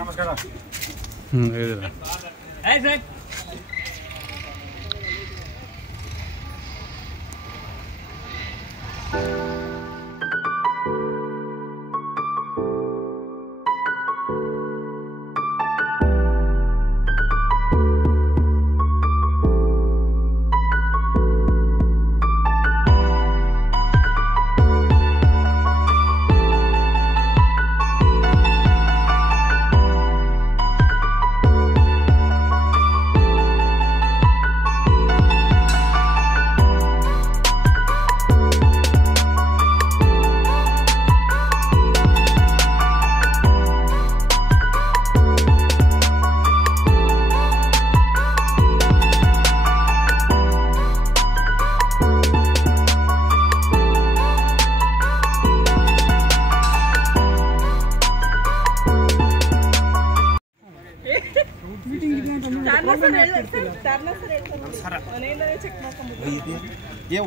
ನಮಸ್ಕಾರ.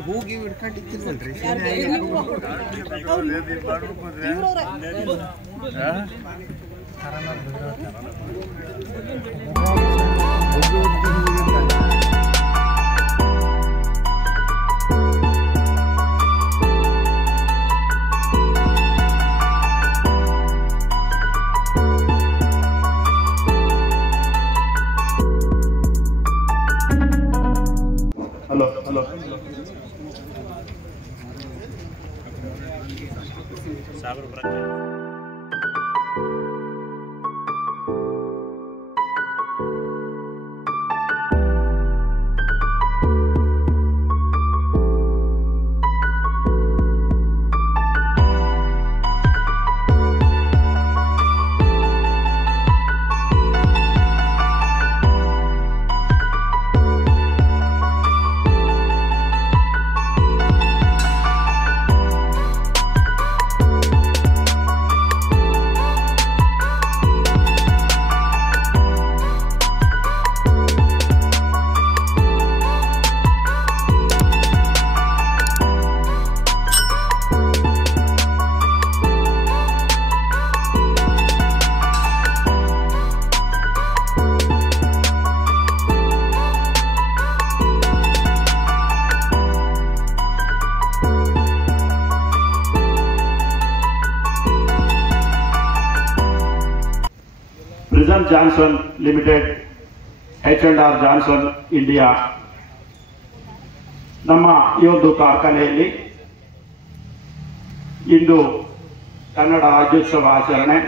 ಹೋಗಿ ಹಿಡ್ಕೊಂಡಿತ್ತಿಲ್ವಲ್ರಿ hello Prism Johnson limited, H&R Johnson India, ನಮ್ಮ ಈ ಒಂದು ಕಾರ್ಖಾನೆಯಲ್ಲಿ ಇಂದು ಕನ್ನಡ ರಾಜ್ಯೋತ್ಸವ ಆಚರಣೆ.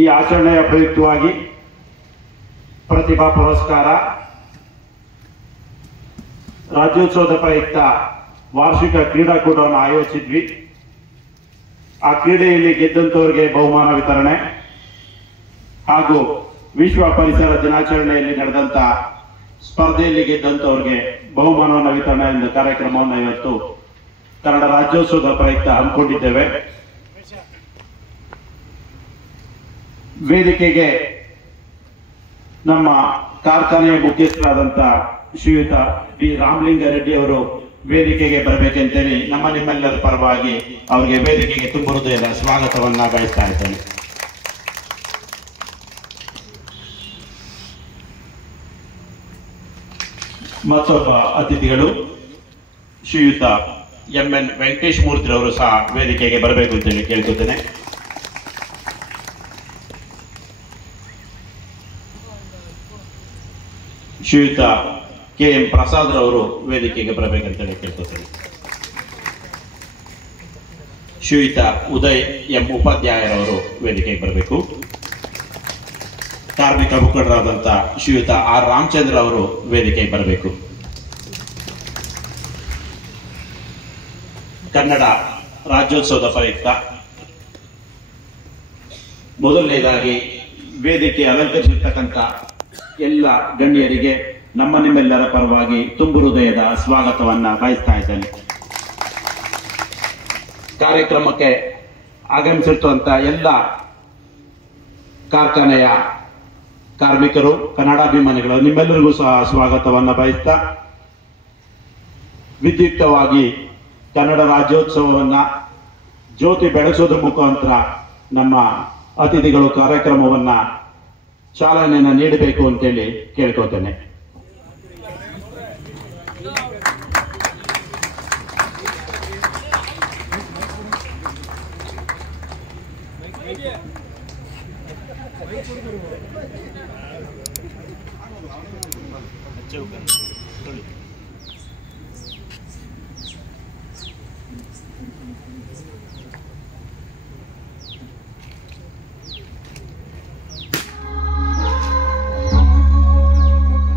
ಈ ಆಚರಣೆಯ ಪ್ರಯುಕ್ತವಾಗಿ ಪ್ರತಿಭಾ ಪುರಸ್ಕಾರ, ರಾಜ್ಯೋತ್ಸವದ ಪ್ರಯುಕ್ತ ವಾರ್ಷಿಕ ಕ್ರೀಡಾಕೂಟವನ್ನು ಆಯೋಜಿಸಿದ್ವಿ. ಆ ಕ್ರೀಡೆಯಲ್ಲಿ ಗೆದ್ದಂತವರಿಗೆ ಬಹುಮಾನ ವಿತರಣೆ ಹಾಗೂ ವಿಶ್ವ ಪರಿಸರ ದಿನಾಚರಣೆಯಲ್ಲಿ ನಡೆದಂತ ಸ್ಪರ್ಧೆಯಲ್ಲಿ ಗೆದ್ದಂತವರಿಗೆ ಬಹುಮಾನವನ್ನು ವಿತರಣೆ ಎಂಬ ಕಾರ್ಯಕ್ರಮವನ್ನು ಇವತ್ತು ಕನ್ನಡ ರಾಜ್ಯೋತ್ಸವದ ಪ್ರಯುಕ್ತ ಹಮ್ಮಿಕೊಂಡಿದ್ದೇವೆ. ವೇದಿಕೆಗೆ ನಮ್ಮ ಕಾರ್ಖಾನೆಯ ಮುಖ್ಯಸ್ಥರಾದಂತ ಶ್ರೀಯುತ ಬಿ ರಾಮಲಿಂಗಾರೆಡ್ಡಿ ಅವರು ವೇದಿಕೆಗೆ ಬರಬೇಕೆಂತೇಳಿ ನಿಮ್ಮೆಲ್ಲರ ಪರವಾಗಿ ಅವರಿಗೆ ವೇದಿಕೆಗೆ ತುಂಬ ಹೃದಯದ ಸ್ವಾಗತವನ್ನ ಬಯಸ್ತಾ ಇದ್ದೇನೆ. ಮತ್ತೊಬ್ಬ ಅತಿಥಿಗಳು ಶ್ರೀಯುತ MN ವೆಂಕಟೇಶ್ ಮೂರ್ತಿ ಅವರು ಸಹ ವೇದಿಕೆಗೆ ಬರಬೇಕು ಅಂತೇಳಿ ಕೇಳ್ಕೊತೇನೆ. ಶ್ರೀಯುತ KM ಪ್ರಸಾದ್ ರವರು ವೇದಿಕೆಗೆ ಬರಬೇಕಂತೇಳಿ ಕೇಳ್ಕೊತೇನೆ. ಶ್ರೀಯುತ ಉದಯ್ M ಉಪಾಧ್ಯಾಯರವರು ವೇದಿಕೆಗೆ ಬರಬೇಕು. ಕಾರ್ಮಿಕ ಮುಖಂಡರಾದಂಥ ಶ್ರೀಯುತ R ರಾಮಚಂದ್ರ ಅವರು ವೇದಿಕೆಗೆ ಬರಬೇಕು. ಕನ್ನಡ ರಾಜ್ಯೋತ್ಸವದ ಪ್ರಯುಕ್ತ ಮೊದಲನೇದಾಗಿ ವೇದಿಕೆ ಅಲಂಕರಿಸಿರ್ತಕ್ಕಂಥ ಎಲ್ಲ ಗಣ್ಯರಿಗೆ ನಿಮ್ಮೆಲ್ಲರ ಪರವಾಗಿ ತುಂಬು ಹೃದಯದ ಸ್ವಾಗತವನ್ನ ಬಯಸ್ತಾ ಇದ್ದೇನೆ. ಕಾರ್ಯಕ್ರಮಕ್ಕೆ ಆಗಮಿಸಿರುವಂತ ಎಲ್ಲ ಕಾರ್ಖಾನೆಯ ಕಾರ್ಮಿಕರು, ಕನ್ನಡಾಭಿಮಾನಿಗಳು ನಿಮ್ಮೆಲ್ಲರಿಗೂ ಸಹ ಸ್ವಾಗತವನ್ನ ಬಯಸ್ತಾ ವಿದ್ಯುಕ್ತವಾಗಿ ಕನ್ನಡ ರಾಜ್ಯೋತ್ಸವವನ್ನು ಜ್ಯೋತಿ ಬೆಳೆಸೋದ್ರ ಮುಖಾಂತರ ನಮ್ಮ ಅತಿಥಿಗಳು ಕಾರ್ಯಕ್ರಮವನ್ನು ಚಾಲನೆಯನ್ನು ನೀಡಬೇಕು ಅಂತೇಳಿ ಕೇಳ್ಕೊತೇನೆ.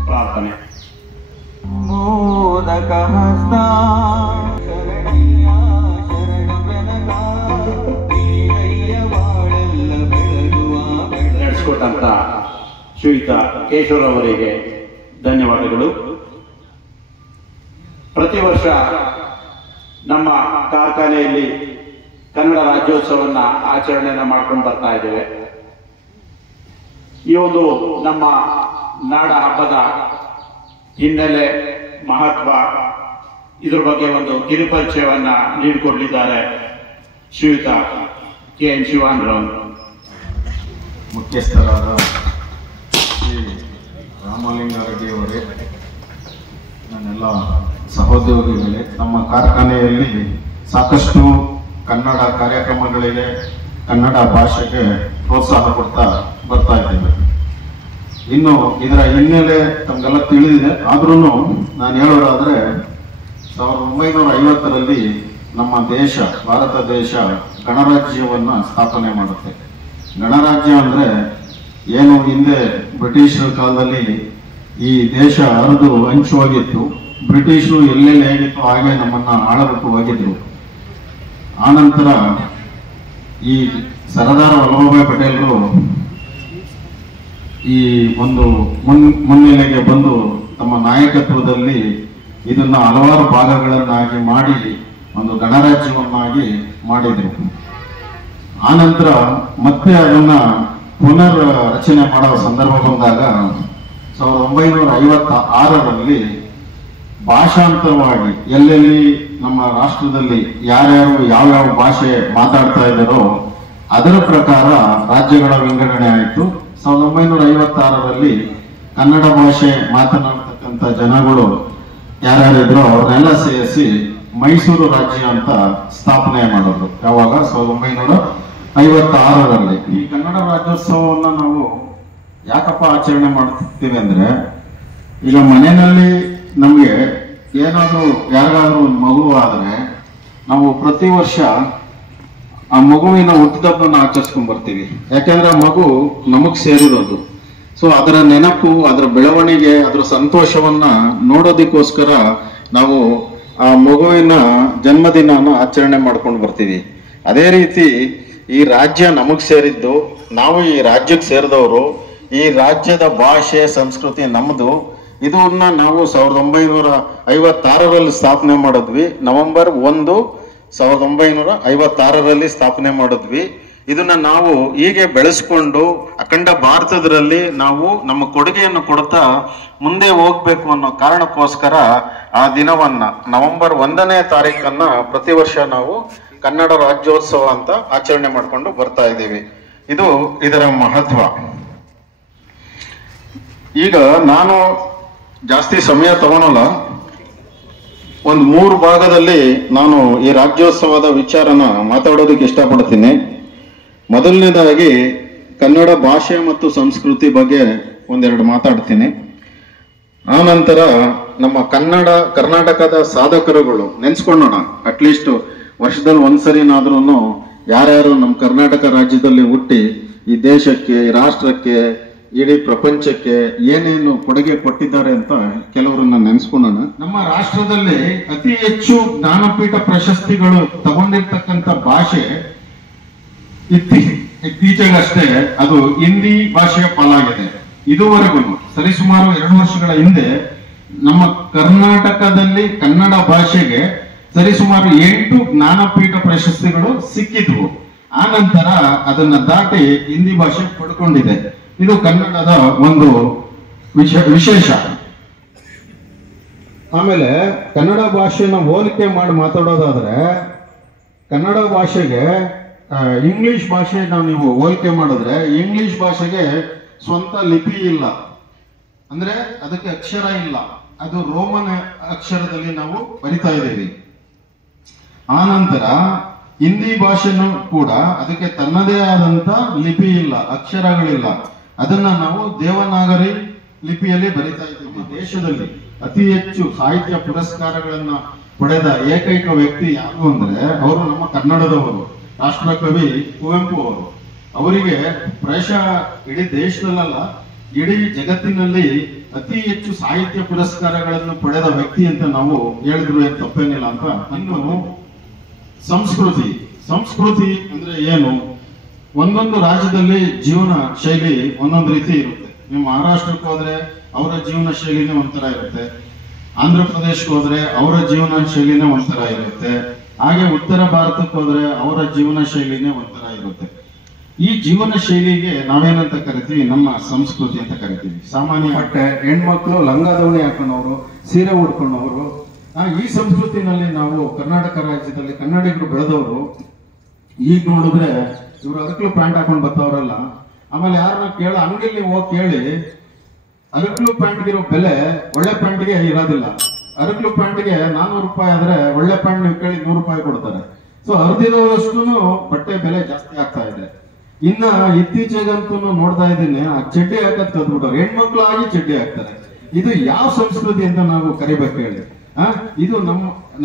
ಪ್ರಾರ್ಥನೆ. ಮೋದಕ ಹಸ್ತ ಶರಣಯ್ಯ ಶರಣು ಬೆನಕ ನೀರಯ್ಯ ಬಾಳೆಲ್ಲ ಬೆಳಗುವ ನಡೆಸಿಕೊಟ್ಟಂತ ಶ್ರೀಯುತ ಕೇಶವರ್ ಅವರಿಗೆ ಧನ್ಯವಾದಗಳು. ಪ್ರತಿ ವರ್ಷ ನಮ್ಮ ಕಾರ್ಖಾನೆಯಲ್ಲಿ ಕನ್ನಡ ರಾಜ್ಯೋತ್ಸವನ್ನ ಆಚರಣೆಯನ್ನ ಮಾಡ್ಕೊಂಡು ಬರ್ತಾ ಇದ್ದೇವೆ. ಈ ಒಂದು ನಮ್ಮ ನಾಡ ಹಬ್ಬದ ಹಿನ್ನೆಲೆ, ಮಹತ್ವ, ಇದ್ರ ಬಗ್ಗೆ ಒಂದು ಕಿರುಪರಿಚಯವನ್ನ ನೀಡಿಕೊಡಲಿದ್ದಾರೆ ಶ್ರೀಯುತ KN ಶಿವಾನಂದರವರು. ಮುಖ್ಯಸ್ಥರಾದ ಶ್ರೀ ರಾಮಲಿಂಗಾರೆಡ್ಡಿಯವರೇ, ನನ್ನೆಲ್ಲ ಸಹೋದ್ಯೋಗಿಗಳೇ, ನಮ್ಮ ಕಾರ್ಖಾನೆಯಲ್ಲಿ ಸಾಕಷ್ಟು ಕನ್ನಡ ಕಾರ್ಯಕ್ರಮಗಳಿಗೆ, ಕನ್ನಡ ಭಾಷೆಗೆ ಪ್ರೋತ್ಸಾಹ ಕೊಡ್ತಾ ಬರ್ತಾ ಇದ್ದೇವೆ. ಇನ್ನು ಇದರ ಹಿನ್ನೆಲೆ ತಮಗೆಲ್ಲ ತಿಳಿದಿದೆ. ಆದ್ರೂ ನಾನು ಹೇಳೋದಾದ್ರೆ 1950ರಲ್ಲಿ ನಮ್ಮ ದೇಶ, ಭಾರತ ದೇಶ ಗಣರಾಜ್ಯವನ್ನ ಸ್ಥಾಪನೆ ಮಾಡುತ್ತೆ. ಗಣರಾಜ್ಯ ಅಂದ್ರೆ ಏನು, ಹಿಂದೆ ಬ್ರಿಟಿಷರ ಕಾಲದಲ್ಲಿ ಈ ದೇಶ ಹರಿದು ಹಂಚು ಹೋಗಿತ್ತು. ಬ್ರಿಟಿಷರು ಎಲ್ಲೆಲ್ಲಿ ಹೇಗಿತ್ತು ಹಾಗೆ ನಮ್ಮನ್ನ ಆಳಬಿಟ್ಟು ಹೋಗಿದ್ರು. ಆನಂತರ ಈ ಸರ್ದಾರ್ ವಲ್ಲಭಭಾಯಿ ಪಟೇಲರು ಈ ಒಂದು ಮುನ್ನೆಲೆಗೆ ಬಂದು ತಮ್ಮ ನಾಯಕತ್ವದಲ್ಲಿ ಇದನ್ನ ಹಲವಾರು ಭಾಗಗಳನ್ನಾಗಿ ಮಾಡಿ ಒಂದು ಗಣರಾಜ್ಯವನ್ನಾಗಿ ಮಾಡಿದ್ರು. ಆನಂತರ ಮತ್ತೆ ಅದನ್ನ ಪುನರ್ ರಚನೆ ಮಾಡುವ ಸಂದರ್ಭ ಬಂದಾಗ 1956ರಲ್ಲಿ ಭಾಷಾಂತರವಾಗಿ ಎಲ್ಲೆಲ್ಲಿ ನಮ್ಮ ರಾಷ್ಟ್ರದಲ್ಲಿ ಯಾರ್ಯಾರು ಯಾವ್ಯಾವ ಭಾಷೆ ಮಾತಾಡ್ತಾ ಇದ್ದಾರೋ ಅದರ ಪ್ರಕಾರ ರಾಜ್ಯಗಳ ವಿಂಗಡಣೆ ಆಯಿತು. 1956ರಲ್ಲಿ ಕನ್ನಡ ಭಾಷೆ ಮಾತನಾಡ್ತಕ್ಕಂಥ ಜನಗಳು ಯಾರ್ಯಾರಿದ್ರು ಅವ್ರನ್ನೆಲ್ಲ ಸೇರಿಸಿ ಮೈಸೂರು ರಾಜ್ಯ ಅಂತ ಸ್ಥಾಪನೆ ಮಾಡಿದ್ರು. ಯಾವಾಗ? 1956ರಲ್ಲಿ. ಈ ಕನ್ನಡ ರಾಜ್ಯೋತ್ಸವವನ್ನ ನಾವು ಯಾಕಪ್ಪ ಆಚರಣೆ ಮಾಡ್ತೀವಿ ಅಂದ್ರೆ, ಈಗ ಮನೆಯಲ್ಲಿ ನಮ್ಗೆ ಏನಾದ್ರೂ ಯಾರಿಗಾದ್ರೂ ಒಂದು ಮಗು ಆದ್ರೆ ನಾವು ಪ್ರತಿ ವರ್ಷ ಆ ಮಗುವಿನ ಹುಟ್ಟುಹಬ್ಬನ ಆಚರಿಸ್ಕೊಂಡ್ ಬರ್ತೀವಿ. ಯಾಕೆಂದ್ರೆ ಆ ಮಗು ನಮಗ್ ಸೇರಿರೋದು. ಸೊ ಅದರ ನೆನಪು, ಅದರ ಬೆಳವಣಿಗೆ, ಅದರ ಸಂತೋಷವನ್ನ ನೋಡೋದಕ್ಕೋಸ್ಕರ ನಾವು ಆ ಮಗುವಿನ ಜನ್ಮದಿನನ ಆಚರಣೆ ಮಾಡ್ಕೊಂಡು ಬರ್ತೀವಿ. ಅದೇ ರೀತಿ ಈ ರಾಜ್ಯ ನಮಗ್ ಸೇರಿದ್ದು, ನಾವು ಈ ರಾಜ್ಯಕ್ಕೆ ಸೇರಿದವರು, ಈ ರಾಜ್ಯದ ಭಾಷೆ ಸಂಸ್ಕೃತಿ ನಮ್ದು. ಇದನ್ನ ನಾವು 1956ರಲ್ಲಿ ಸ್ಥಾಪನೆ ಮಾಡಿದ್ವಿ. ನವೆಂಬರ್ 1, 1956ರಲ್ಲಿ ಸ್ಥಾಪನೆ ಮಾಡಿದ್ವಿ. ಇದನ್ನ ನಾವು ಹೀಗೆ ಬೆಳೆಸ್ಕೊಂಡು ಅಖಂಡ ಭಾರತದಲ್ಲಿ ನಾವು ನಮ್ಮ ಕೊಡುಗೆಯನ್ನು ಕೊಡ್ತಾ ಮುಂದೆ ಹೋಗ್ಬೇಕು ಅನ್ನೋ ಕಾರಣಕ್ಕೋಸ್ಕರ ಆ ದಿನವನ್ನ ನವೆಂಬರ್ 1ನೇ ತಾರೀಕನ್ನ ಪ್ರತಿ ವರ್ಷ ನಾವು ಕನ್ನಡ ರಾಜ್ಯೋತ್ಸವ ಅಂತ ಆಚರಣೆ ಮಾಡ್ಕೊಂಡು ಬರ್ತಾ ಇದ್ದೀವಿ. ಇದು ಇದರ ಮಹತ್ವ. ಈಗ ನಾನು ಜಾಸ್ತಿ ಸಮಯ ತಗೊಳಲ್ಲ. ಒಂದು 3 ಭಾಗದಲ್ಲಿ ನಾನು ಈ ರಾಜ್ಯೋತ್ಸವದ ವಿಚಾರನ ಮಾತಾಡೋದಕ್ಕೆ ಇಷ್ಟಪಡ್ತೀನಿ. ಮೊದಲನೇದಾಗಿ ಕನ್ನಡ ಭಾಷೆ ಮತ್ತು ಸಂಸ್ಕೃತಿ ಬಗ್ಗೆ ಒಂದೆರಡು ಮಾತಾಡ್ತೀನಿ. ಆನಂತರ ನಮ್ಮ ಕರ್ನಾಟಕದ ಸಾಧಕರುಗಳು ನೆನ್ಸ್ಕೊಳ್ಳೋಣ. ಅಟ್ಲೀಸ್ಟ್ ವರ್ಷದಲ್ಲಿ ಒಂದ್ಸರಿನಾದ್ರೂ ಯಾರ್ಯಾರು ನಮ್ಮ ಕರ್ನಾಟಕ ರಾಜ್ಯದಲ್ಲಿ ಹುಟ್ಟಿ ಈ ದೇಶಕ್ಕೆ, ಈ ರಾಷ್ಟ್ರಕ್ಕೆ, ಇಡೀ ಪ್ರಪಂಚಕ್ಕೆ ಏನೇನು ಕೊಡುಗೆ ಕೊಟ್ಟಿದ್ದಾರೆ ಅಂತ ಕೆಲವರನ್ನ ನೆನ್ಸ್ಕೊಳ್ಳೋಣ. ನಮ್ಮ ರಾಷ್ಟ್ರದಲ್ಲಿ ಅತಿ ಹೆಚ್ಚು ಜ್ಞಾನಪೀಠ ಪ್ರಶಸ್ತಿಗಳು ತಗೊಂಡಿರ್ತಕ್ಕಂಥ ಭಾಷೆ ಇತ್ತೀಚೆಗಷ್ಟೇ ಅದು ಹಿಂದಿ ಭಾಷೆಯ ಪಾಲಾಗಿದೆ. ಇದುವರೆಗೂ ಸರಿಸುಮಾರು 2 ವರ್ಷಗಳ ಹಿಂದೆ ನಮ್ಮ ಕರ್ನಾಟಕದಲ್ಲಿ ಕನ್ನಡ ಭಾಷೆಗೆ ಸರಿಸುಮಾರು 8 ಜ್ಞಾನಪೀಠ ಪ್ರಶಸ್ತಿಗಳು ಸಿಕ್ಕಿದ್ವು. ಆ ನಂತರ ಅದನ್ನ ದಾಟಿ ಹಿಂದಿ ಭಾಷೆ ಪಡ್ಕೊಂಡಿದೆ. ಇದು ಕನ್ನಡದ ಒಂದು ವಿಶೇಷ. ಆಮೇಲೆ ಕನ್ನಡ ಭಾಷೆನ ಹೋಲಿಕೆ ಮಾಡಿ ಮಾತಾಡೋದಾದ್ರೆ ಕನ್ನಡ ಭಾಷೆಗೆ ಇಂಗ್ಲಿಷ್ ಭಾಷೆನ ನೀವು ಹೋಲಿಕೆ ಮಾಡಿದ್ರೆ ಇಂಗ್ಲಿಷ್ ಭಾಷೆಗೆ ಸ್ವಂತ ಲಿಪಿ ಇಲ್ಲ, ಅಂದ್ರೆ ಅದಕ್ಕೆ ಅಕ್ಷರ ಇಲ್ಲ, ಅದು ರೋಮನ್ ಅಕ್ಷರದಲ್ಲಿ ನಾವು ಬರಿತಾ ಇದ್ದೀವಿ. ಆ ನಂತರ ಹಿಂದಿ ಭಾಷೆನೂ ಕೂಡ ಅದಕ್ಕೆ ತನ್ನದೇ ಆದಂತ ಲಿಪಿ ಇಲ್ಲ, ಅಕ್ಷರಗಳಿಲ್ಲ, ಅದನ್ನ ನಾವು ದೇವನಾಗರಿ ಲಿಪಿಯಲ್ಲಿ ಬರಿತಾ ಇದ್ದೀವಿ. ದೇಶದಲ್ಲಿ ಅತಿ ಹೆಚ್ಚು ಸಾಹಿತ್ಯ ಪುರಸ್ಕಾರಗಳನ್ನ ಪಡೆದ ಏಕೈಕ ವ್ಯಕ್ತಿ ಯಾರು ಅಂದ್ರೆ ಅವರು ನಮ್ಮ ಕನ್ನಡದವರು, ರಾಷ್ಟ್ರಕವಿ ಕುವೆಂಪು ಅವರು. ಅವರಿಗೆ ಪ್ರಾಯಶಃ ಇಡೀ ದೇಶದಲ್ಲ ಇಡೀ ಜಗತ್ತಿನಲ್ಲಿ ಅತಿ ಹೆಚ್ಚು ಸಾಹಿತ್ಯ ಪುರಸ್ಕಾರಗಳನ್ನು ಪಡೆದ ವ್ಯಕ್ತಿ ಅಂತ ನಾವು ಹೇಳಿದ್ರು ಏನು ತಪ್ಪೇನಿಲ್ಲ ಅಂತ. ಇನ್ನು ಸಂಸ್ಕೃತಿ ಅಂದ್ರೆ ಏನು? ಒಂದೊಂದು ರಾಜ್ಯದಲ್ಲಿ ಜೀವನ ಶೈಲಿ ಒಂದೊಂದು ರೀತಿ ಇರುತ್ತೆ. ನೀವು ಮಹಾರಾಷ್ಟ್ರಕ್ಕೆ ಹೋದ್ರೆ ಅವರ ಜೀವನ ಶೈಲಿನೇ ಒಂಥರ ಇರುತ್ತೆ, ಆಂಧ್ರ ಪ್ರದೇಶಕ್ಕೆ ಹೋದ್ರೆ ಅವರ ಜೀವನ ಶೈಲಿನೇ ಒಂಥರ ಇರುತ್ತೆ, ಹಾಗೆ ಉತ್ತರ ಭಾರತಕ್ಕೆ ಹೋದ್ರೆ ಅವರ ಜೀವನ ಶೈಲಿನೇ ಒಂಥರ ಇರುತ್ತೆ. ಈ ಜೀವನ ಶೈಲಿಗೆ ನಾವೇನಂತ ಕರಿತೀವಿ? ನಮ್ಮ ಸಂಸ್ಕೃತಿ ಅಂತ ಕರಿತೀವಿ. ಸಾಮಾನ್ಯ ಬಟ್ಟೆ, ಹೆಣ್ಮಕ್ಳು ಲಂಗ ದಾವಣಿ ಹಾಕೊಂಡವರು, ಸೀರೆ ಉಡ್ಕೊಂಡವರು, ಈ ಸಂಸ್ಕೃತಿನಲ್ಲಿ ನಾವು ಕರ್ನಾಟಕ ರಾಜ್ಯದಲ್ಲಿ ಕನ್ನಡಿಗರು ಬೆಳೆದವರು. ಈಗ ನೋಡಿದ್ರೆ ಇವರು ಅರಕಲು ಪ್ಯಾಂಟ್ ಹಾಕೊಂಡು ಬರ್ತಾವ್ರಲ್ಲ, ಆಮೇಲೆ ಯಾರನ್ನ ಅಂಗಡಿಯಲ್ಲಿ ಹೋಗಿ ಕೇಳಿ ಅರಕಲು ಪ್ಯಾಂಟ್ಗಿರೋ ಬೆಲೆ ಒಳ್ಳೆ ಪ್ಯಾಂಟ್ಗೆ ಇರೋದಿಲ್ಲ. ಅರಕಲು ಪ್ಯಾಂಟ್ಗೆ 400 ರೂಪಾಯಿ ಆದ್ರೆ ಒಳ್ಳೆ ಪ್ಯಾಂಟ್ ನೀವು ಕೇಳಿ 100 ರೂಪಾಯಿ ಕೊಡ್ತಾರೆ. ಸೊ ಅರ್ಧಿರೋದಷ್ಟು ಬಟ್ಟೆ ಬೆಲೆ ಜಾಸ್ತಿ ಆಗ್ತಾ ಇದೆ. ಇನ್ನ ಇತ್ತೀಚೆಗಂತೂ ನೋಡ್ತಾ ಇದ್ದೀನಿ, ಆ ಚಡ್ಡಿ ಹಾಕದ್ ಕಲ್ತ್ಬಿಟ್ಟವ್ರು, ಹೆಣ್ಮಕ್ಳು ಆಗಿ ಚಡ್ಡಿ ಹಾಕ್ತಾರೆ. ಇದು ಯಾವ ಸಂಸ್ಕೃತಿ ಅಂತ ನಾವು ಕರಿಬೇಕು ಹೇಳಿ? ಇದು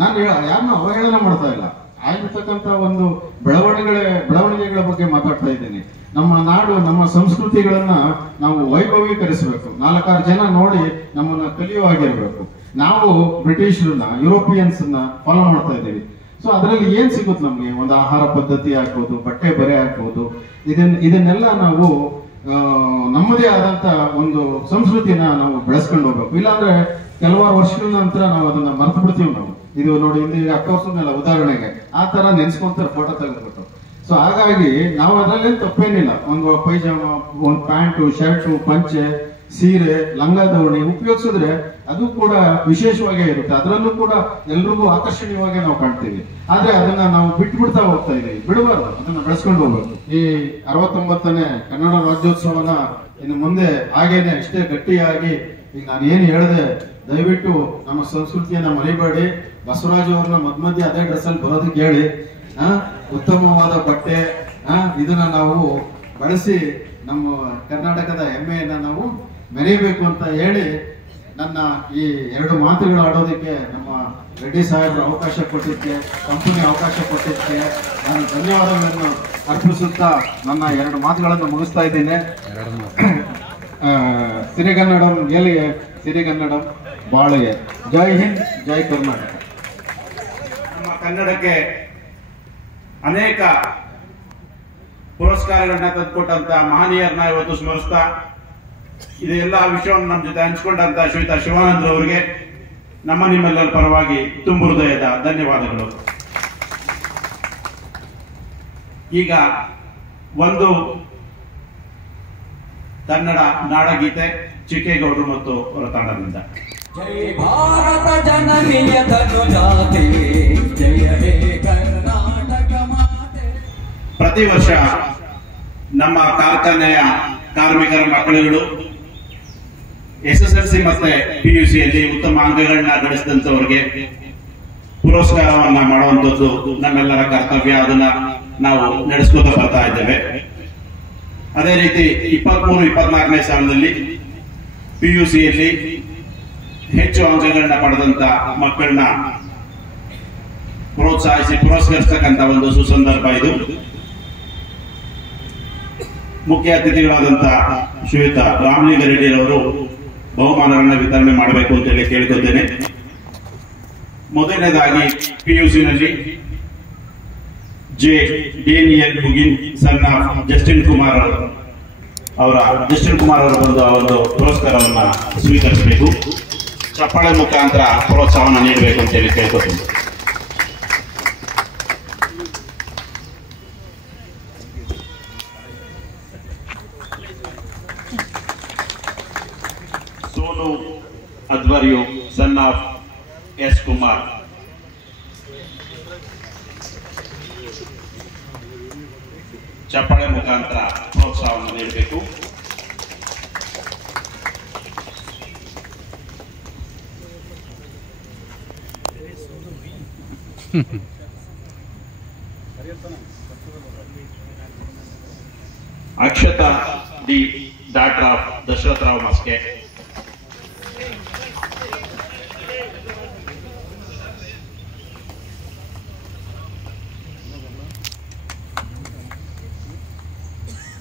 ನಾನು ಯಾರನ್ನ ಅವಹೇಳನ ಮಾಡ್ತಾ ಇಲ್ಲ, ಆಗಿರ್ತಕ್ಕಂಥ ಒಂದು ಬೆಳವಣಿಗೆಗಳ ಬಗ್ಗೆ ಮಾತಾಡ್ತಾ ಇದ್ದೀನಿ. ನಮ್ಮ ನಾಡು, ನಮ್ಮ ಸಂಸ್ಕೃತಿಗಳನ್ನ ನಾವು ವೈಭವೀಕರಿಸಬೇಕು. 4-6 ಜನ ನೋಡಿ ನಮ್ಮನ್ನ ಕಲಿಯುವಾಗಿರ್ಬೇಕು. ನಾವು ಬ್ರಿಟಿಷರನ್ನ, ಯುರೋಪಿಯನ್ಸ್ ಫಾಲೋ ಮಾಡ್ತಾ ಇದ್ದೀವಿ. ಸೊ ಅದರಲ್ಲಿ ಏನ್ ಸಿಗುತ್ತೆ ನಮ್ಗೆ? ಒಂದು ಆಹಾರ ಪದ್ಧತಿ ಆಗ್ಬೋದು, ಬಟ್ಟೆ ಬರೆ ಆಗ್ಬೋದು, ಇದನ್ನೆಲ್ಲ ನಾವು ನಮ್ಮದೇ ಆದಂತ ಒಂದು ಸಂಸ್ಕೃತಿನ ನಾವು ಬೆಳೆಸ್ಕೊಂಡು ಹೋಗ್ಬೇಕು. ಇಲ್ಲಾಂದ್ರೆ ಕೆಲವಾರು ವರ್ಷಗಳ ನಂತರ ನಾವು ಅದನ್ನ ಮರ್ತು ಬಿಡ್ತೀವಿ. ನಾವು ಇದು ನೋಡಿ, ಇಲ್ಲಿ ಅಕ್ಕವರ್ಸಲ್ಲ ಉದಾಹರಣೆಗೆ ಆ ತರ ನೆನ್ಸ್ಕೊಂತಾರೆ ಫೋಟೋ ತೆಗೆದ್ಬಿಟ್ಟು. ಸೊ ಹಾಗಾಗಿ ನಾವು ಅದ್ರಲ್ಲೇನು ತಪ್ಪೇನಿಲ್ಲ. ಒಂದು ಪೈಜಾಮ, ಒಂದು ಪ್ಯಾಂಟು, ಶರ್ಟು, ಪಂಚೆ, ಸೀರೆ, ಲಂಗ ದಾವಣಿ ಉಪಯೋಗಿಸಿದ್ರೆ ಅದು ಕೂಡ ವಿಶೇಷವಾಗೇ ಇರುತ್ತೆ. ಅದರಲ್ಲೂ ಕೂಡ ಎಲ್ರಿಗೂ ಆಕರ್ಷಣೀಯವಾಗಿ ನಾವು ಕಾಣ್ತೀವಿ. ಆದ್ರೆ ಅದನ್ನ ನಾವು ಬಿಟ್ಬಿಡ್ತಾ ಹೋಗ್ತಾ ಇದೀವಿ. ಬಿಡಬಾರ್ದು, ಅದನ್ನ ಬೆಳೆಸ್ಕೊಂಡು ಹೋಗ್ಬೇಕು. ಈ 69ನೇ ಕನ್ನಡ ರಾಜ್ಯೋತ್ಸವನ ಇನ್ನು ಮುಂದೆ ಹಾಗೇನೆ ಇಷ್ಟೇ ಗಟ್ಟಿಯಾಗಿ, ಈಗ ನಾನು ಏನು ಹೇಳಿದೆ, ದಯವಿಟ್ಟು ನಮ್ಮ ಸಂಸ್ಕೃತಿಯನ್ನ ಮರಿಬೇಡಿ. ಬಸವರಾಜ್ ಅವ್ರನ್ನ ಮಧ್ಯ ಅದೇ ಡ್ರೆಸ್ ಅಲ್ಲಿ ಬರೋದಕ್ಕೆ ಹೇಳಿ. ಉತ್ತಮವಾದ ಬಟ್ಟೆ, ಇದನ್ನ ನಾವು ಬಳಸಿ ನಮ್ಮ ಕರ್ನಾಟಕದ ಹೆಮ್ಮೆಯನ್ನ ನಾವು ಮೆರೆಯಬೇಕು ಅಂತ ಹೇಳಿ, ನನ್ನ ಈ 2 ಮಾತುಗಳು ಆಡೋದಕ್ಕೆ ನಮ್ಮ ರೆಡ್ಡಿ ಸಾಹೇಬ್ರು ಅವಕಾಶ ಕೊಟ್ಟಿದ್ದಕ್ಕೆ, ಕಂಪನಿ ಅವಕಾಶ ಕೊಟ್ಟಿದ್ದಕ್ಕೆ ನಾನು ಧನ್ಯವಾದಗಳನ್ನು ಅರ್ಪಿಸುತ್ತಾ ನನ್ನ 2 ಮಾತುಗಳನ್ನು ಮುಗಿಸ್ತಾ ಇದ್ದೇನೆ. ಸಿರಿಗನ್ನಡಂ ಗೆಲಿಗೆ, ಸಿರಿಗನ್ನಡಂ ಬಾಳೆಗೆ. ಜೈ ಹಿಂದ್, ಜೈ ಕರ್ನಾಟಕ. ನಮ್ಮ ಕನ್ನಡಕ್ಕೆ ಅನೇಕ ಪುರಸ್ಕಾರಗಳನ್ನ ತಂದುಕೊಟ್ಟಂತ ಮಹನೀಯರನ್ನ ಇವತ್ತು ಸ್ಮರಿಸ್ತಾ, ಇದೆಲ್ಲ ವಿಷಯವನ್ನು ನಮ್ಮ ಜೊತೆ ಹಂಚಿಕೊಂಡಂತ ಶ್ರೀಯುತ ಶಿವಾನಂದ್ರ ಅವರಿಗೆ ನಿಮ್ಮೆಲ್ಲರ ಪರವಾಗಿ ತುಂಬು ಹೃದಯದ ಧನ್ಯವಾದಗಳು. ಈಗ ಒಂದು ಕನ್ನಡ ನಾಡಗೀತೆ ಚಿಕ್ಕೇಗೌಡರು ಮತ್ತು ಅವರ ತಂಡದಿಂದ. ಜೈ ಭಾರತ ಜನನಿಯ ತನುಜಾತೆ, ಜಯ ಹೇ ಕರ್ನಾಟಕ ಮಾತೆ. ಪ್ರತಿ ವರ್ಷ ನಮ್ಮ ಕಾರ್ಖಾನೆಯ ಕಾರ್ಮಿಕರ ಮಕ್ಕಳುಗಳು SSLC ಮತ್ತೆ PUCಯಲ್ಲಿ ಉತ್ತಮ ಅಂಕಗಳನ್ನ ಗಳಿಸಿದಂತವರಿಗೆ ಪುರಸ್ಕಾರವನ್ನ ಮಾಡುವಂತದ್ದು ನಮ್ಮೆಲ್ಲರ ಕರ್ತವ್ಯ. ಅದನ್ನ ನಾವು ನಡೆಸ್ಕೊತಾ ಬರ್ತಾ ಇದ್ದೇವೆ. ಅದೇ ರೀತಿ 23-24ನೇ ಸಾಲಿನಲ್ಲಿ PUCಯಲ್ಲಿ ಹೆಚ್ಚು ಅಂಕಗಳನ್ನ ಪಡೆದಂತ ಮಕ್ಕಳನ್ನ ಪ್ರೋತ್ಸಾಹಿಸಿ ಪುರಸ್ಕರಿಸತಕ್ಕಂತ ಒಂದು ಸುಸಂದರ್ಭ ಇದು. ಮುಖ್ಯ ಅತಿಥಿಗಳಾದಂತ ಶ್ರೀಯುತ ರಾಮಲಿಂಗಾರೆಡ್ಡಿರವರು ಬಹುಮಾನಗಳನ್ನ ವಿತರಣೆ ಮಾಡಬೇಕು ಅಂತ ಹೇಳಿ ಕೇಳ್ಕೊತೇನೆ. ಮೊದಲನೇದಾಗಿ PUCನಲ್ಲಿ Daniel Mugin son of Justin Kumar ಅವರು ಬಂದು ಆ ಒಂದು ಪುರಸ್ಕಾರವನ್ನ ಸ್ವೀಕರಿಸಬೇಕು. ಚಪ್ಪಾಳೆ ಮುಖಾಂತರ ಪ್ರೋತ್ಸಾಹವನ್ನು ನೀಡಬೇಕು ಅಂತ ಹೇಳಿ ಕೇಳ್ಕೊತೀನಿ. ಸೋನು ಅಧ್ವರ್ಯು ಸನ್ ಆಫ್ ಚಪ್ಪಾಳೆ ಮುಖಾಂತರ ಪ್ರೋತ್ಸಾಹವನ್ನು ನೀಡಬೇಕು. Akshata D, daughter of Dasharathrao Maske.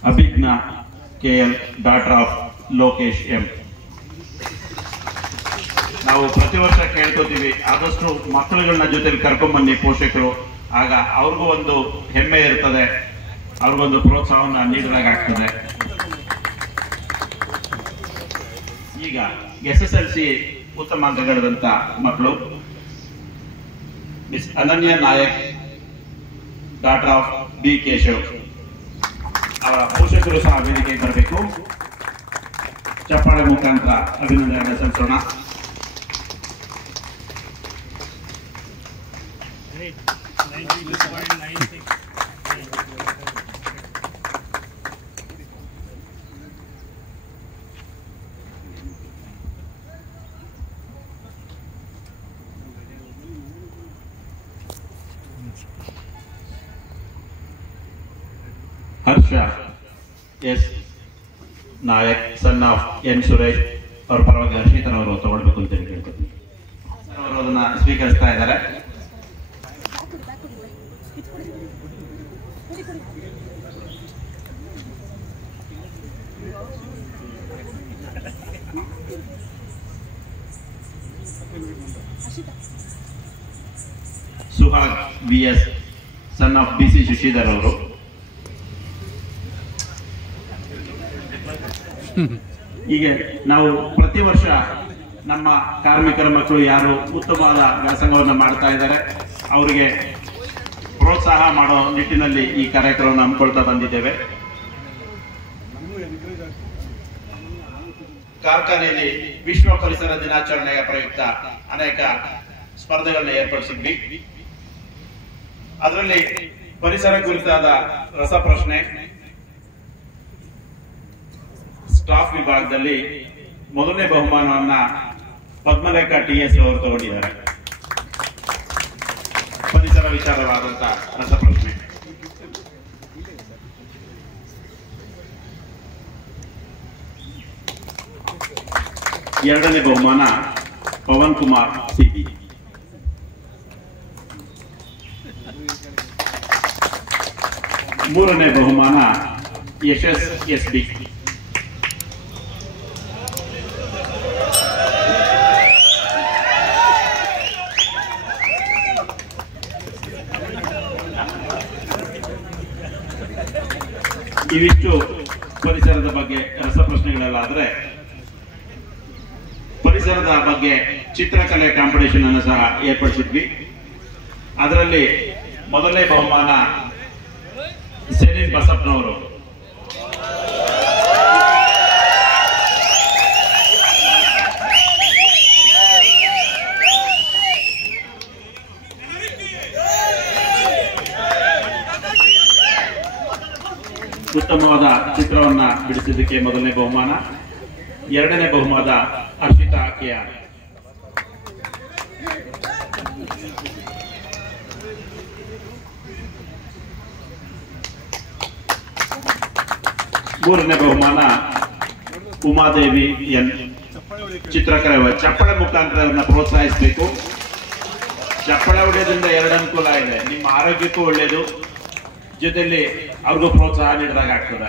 Abhijna KL, daughter of Lokesh M. ನಾವು ಪ್ರತಿ ವರ್ಷ ಕೇಳ್ಕೋತೀವಿ, ಆದಷ್ಟು ಮಕ್ಕಳುಗಳನ್ನ ಜೊತೆಲಿ ಕರ್ಕೊಂಡ್ಬನ್ನಿ ಪೋಷಕರು, ಆಗ ಅವ್ರಿಗೂ ಒಂದು ಹೆಮ್ಮೆ ಇರ್ತದೆ, ಅವ್ರಿಗೊಂದು ಪ್ರೋತ್ಸಾಹವನ್ನು ನೀಡಿದಾಗ್ತದೆ. ಈಗ SSLC ಉತ್ತಮ ಅಂಕ ಗಳಿದಂತ ಮಕ್ಕಳು miss Ananya Nayak, daughter of B Keshav, ಅವರ ಪೋಷಕರು ಸಹ ವೇದಿಕೆಗೆ ಬರಬೇಕು. ಚಪ್ಪಾಳೆ ಮುಖಾಂತರ ಅಭಿನಂದನೆ ಸಲ್ಲಿಸೋಣ. Harsha S Nayak, son of N Suresh ಅವರ ಪರವಾಗಿ ಹರ್ಷಿತನವರು ತಗೊಳ್ಬೇಕು ಅಂತ ಹೇಳಿ ಕೇಳ್ಕೊತೀನಿ. ಅವರು ಅದನ್ನ ಸ್ವೀಕರಿಸ್ತಾ ಇದ್ದಾರೆ. Suhag VS, son of BC Shashidhar ಅವರು. ಹೀಗೆ ನಾವು ಪ್ರತಿ ವರ್ಷ ನಮ್ಮ ಕಾರ್ಮಿಕರ ಮಕ್ಕಳು ಯಾರು ಉತ್ತಮವಾದ ವ್ಯಾಸಂಗವನ್ನು ಮಾಡ್ತಾ ಇದ್ದಾರೆ ಅವರಿಗೆ ಪ್ರೋತ್ಸಾಹ ಮಾಡೋ ನಿಟ್ಟಿನಲ್ಲಿ ಈ ಕಾರ್ಯಕ್ರಮವನ್ನು ಹಮ್ಮಿಕೊಳ್ತಾ ಬಂದಿದ್ದೇವೆ. ಕಾರ್ಖಾನೆಯಲ್ಲಿ ವಿಶ್ವ ಪರಿಸರ ದಿನಾಚರಣೆಯ ಪ್ರಯುಕ್ತ ಅನೇಕ ಸ್ಪರ್ಧೆಗಳನ್ನ ಏರ್ಪಡಿಸಿದ್ವಿ. ಅದರಲ್ಲಿ ಪರಿಸರ ಕುರಿತಾದ ರಸಪ್ರಶ್ನೆ ಸ್ಟಾಫ್ ವಿಭಾಗದಲ್ಲಿ ಮೊದಲನೇ ಬಹುಮಾನವನ್ನ ಪದ್ಮಲೇಖ TS ಅವರು ತಗೊಂಡಿದ್ದಾರೆ. ಪರಿಸರ ವಿಚಾರವಾದಂತಹ ರಸಪ್ರಶ್ನೆ. ಎರಡನೇ ಬಹುಮಾನ ಪವನ್ ಕುಮಾರ್ CP. ಮೂರನೇ ಬಹುಮಾನ ಯಶಸ್ SB. ಇವಿಷ್ಟು ಪರಿಸರದ ಬಗ್ಗೆ ರಸಪ್ರಶ್ನೆಗಳೆಲ್ಲ. ಆದ್ರೆ ಪರಿಸರದ ಬಗ್ಗೆ ಚಿತ್ರಕಲೆ ಕಾಂಪಿಟೇಷನ್ ಅನ್ನು ಸಹ ಏರ್ಪಡಿಸಿದ್ವಿ. ಅದರಲ್ಲಿ ಮೊದಲನೇ ಬಹುಮಾನ ಸೆಲಿನ್ ಬಸಪ್ಪನವರು. ಉತ್ತಮವಾದ ಚಿತ್ರವನ್ನ ಬಿಡಿಸಿದ್ದಕ್ಕೆ ಮೊದಲನೇ ಬಹುಮಾನ. ಎರಡನೇ ಬಹುಮಾನ ಹರ್ಷಿತಾ KR. ಮೂರನೇ ಬಹುಮಾನ ಉಮಾದೇವಿ N, ಚಿತ್ರಕಲೆ. ಚಪ್ಪಳೆ ಮುಖಾಂತರ ಪ್ರೋತ್ಸಾಹಿಸಬೇಕು. ಚಪ್ಪಳೆ ಹೊಡೆಯೋದ್ರಿಂದ ಎರಡು ಅನುಕೂಲ ಇದೆ, ನಿಮ್ಮ ಆರೋಗ್ಯಕ್ಕೂ ಒಳ್ಳೆಯದು, ಜೊತೆಯಲ್ಲಿ ಅವ್ರಿಗೂ ಪ್ರೋತ್ಸಾಹ ನೀಡಿದಾಗ ಆಗ್ತದೆ.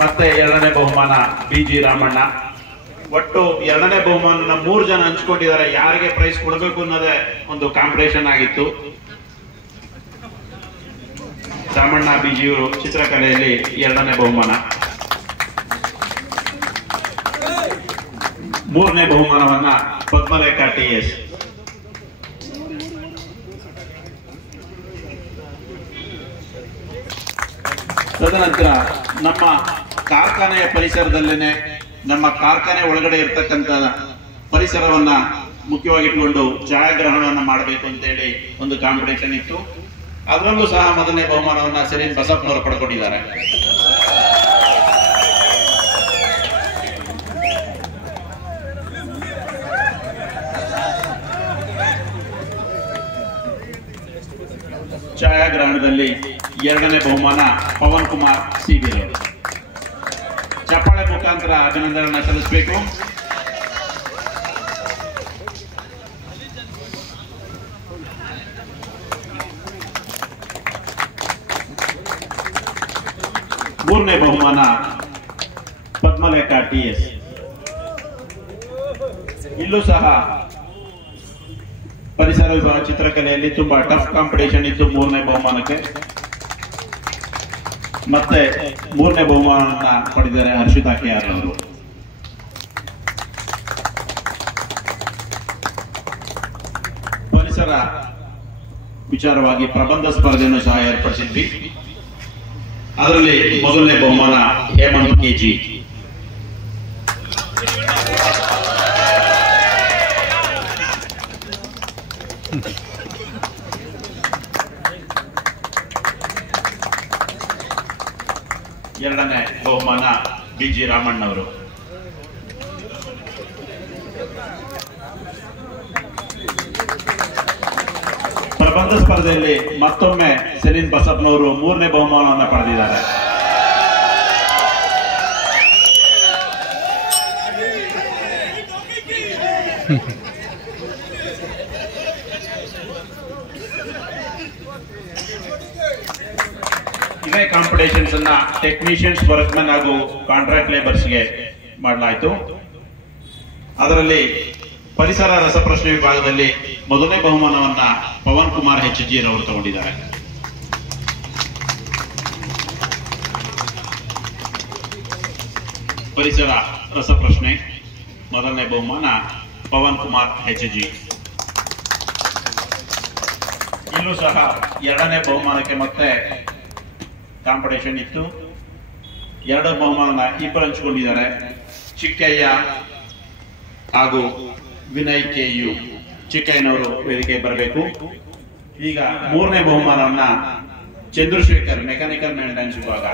ಮತ್ತೆ ಎರಡನೇ ಬಹುಮಾನ BG ರಾಮಣ್ಣ. ಒಟ್ಟು ಎರಡನೇ ಬಹುಮಾನ 3 ಜನ ಹಂಚ್ಕೊಂಡಿದ್ದಾರೆ. ಯಾರಿಗೆ ಪ್ರೈಸ್ ಕೊಡಬೇಕು ಅನ್ನೋದೇ ಒಂದು ಕಾಂಪಿಟೇಷನ್ ಆಗಿತ್ತು. ರಾಮಣ್ಣ BG ಅವರು ಚಿತ್ರಕಲೆಯಲ್ಲಿ ಎರಡನೇ ಬಹುಮಾನ. ಮೂರನೇ ಬಹುಮಾನವನ್ನ ಪದ್ಮಲೇಖ TS. ತದನಂತರ ನಮ್ಮ ಕಾರ್ಖಾನೆಯ ಪರಿಸರದಲ್ಲೇನೆ, ನಮ್ಮ ಕಾರ್ಖಾನೆ ಒಳಗಡೆ ಇರ್ತಕ್ಕಂಥ ಪರಿಸರವನ್ನ ಮುಖ್ಯವಾಗಿ ಇಟ್ಕೊಂಡು ಛಾಯಾಗ್ರಹಣವನ್ನು ಮಾಡಬೇಕು ಅಂತೇಳಿ ಒಂದು ಕಾಂಪಿಟೇಷನ್ ಇತ್ತು. ಅದರಲ್ಲೂ ಸಹ ಮೊದಲನೇ ಬಹುಮಾನವನ್ನ ಸೆಲಿನ್ ಬಸಪ್ಪನವರು ಪಡ್ಕೊಂಡಿದ್ದಾರೆ. ಛಾಯಾಗ್ರಹಣದಲ್ಲಿ ಎರಡನೇ ಬಹುಮಾನ ಪವನ್ ಕುಮಾರ್ ಸಿಬಿಲ್. ಚಪ್ಪಾಳೆ ಮುಖಾಂತರ ಅಭಿನಂದನೆ ಸಲ್ಲಿಸಬೇಕು. ಮೂರನೇ ಬಹುಮಾನ ಪದ್ಮಲೇಖ TS. ಇಲ್ಲೂ ಸಹ ಪರಿಸರ ವಿಭಾಗ ಚಿತ್ರಕಲೆಯಲ್ಲಿ ತುಂಬಾ ಟಫ್ ಕಾಂಪಿಟೇಷನ್ ಇತ್ತು ಮೂರನೇ ಬಹುಮಾನಕ್ಕೆ. ಮತ್ತೆ ಮೂರನೇ ಬಹುಮಾನವನ್ನ ಪಡೆದಿದ್ದಾರೆ ಹರ್ಷಿತಾ KR ಅವರು. ಪರಿಸರ ವಿಚಾರವಾಗಿ ಪ್ರಬಂಧ ಸ್ಪರ್ಧೆಯನ್ನು ಸಹ ಏರ್ಪಡಿಸಿದ್ವಿ. ಅದರಲ್ಲಿ ಮೊದಲನೇ ಬಹುಮಾನ ಹೇಮಂತ್ KG. ಎರಡನೇ ಬಹುಮಾನ BG ರಾಮಣ್ಣವರು. ಪ್ರಬಂಧ ಸ್ಪರ್ಧೆಯಲ್ಲಿ ಮತ್ತೊಮ್ಮೆ ಸೆಲಿನ್ ಬಸಪ್ಪನವರು ಮೂರನೇ ಬಹುಮಾನವನ್ನು ಪಡೆದಿದ್ದಾರೆ. ಇದೇ ಕಾಂಪಿಟೇಷನ್ಸ್ ಅನ್ನ ಟೆಕ್ನಿಷಿಯನ್ಸ್, ವರ್ಕ್ಮೆನ್ ಹಾಗೂ ಕಾಂಟ್ರಾಕ್ಟ್ ಲೇಬರ್ಸ್ಗೆ ಮಾಡಲಾಯಿತು. ಅದರಲ್ಲಿ ಪರಿಸರ ರಸಪ್ರಶ್ನೆ ವಿಭಾಗದಲ್ಲಿ ಮೊದಲನೇ ಬಹುಮಾನವನ್ನ ಪವನ್ ಕುಮಾರ್ HG ರವರು ತಗೊಂಡಿದ್ದಾರೆ. ಪರಿಸರ ರಸಪ್ರಶ್ನೆ ಮೊದಲನೇ ಬಹುಮಾನ ಪವನ್ ಕುಮಾರ್ HG. ಇಲ್ಲೂ ಸಹ ಎರಡನೇ ಬಹುಮಾನಕ್ಕೆ ಮತ್ತೆ ಕಾಂಪಿಟೇಷನ್ ಇತ್ತು. ಎರಡು ಬಹುಮಾನ ಇಬ್ಬರು ಹಂಚಿಕೊಂಡಿದ್ದಾರೆ. ಚಿಕ್ಕಯ್ಯ ಹಾಗೂ ವಿನಯ್ KU. ಚಿಕ್ಕಯ್ಯನವರು ವೇದಿಕೆ ಬರಬೇಕು. ಈಗ ಮೂರನೇ ಬಹುಮಾನವನ್ನ ಚಂದ್ರಶೇಖರ್ ಮೆಕ್ಯಾನಿಕಲ್ ಮೇಂಟೆನೆನ್ಸ್ ವಿಭಾಗ.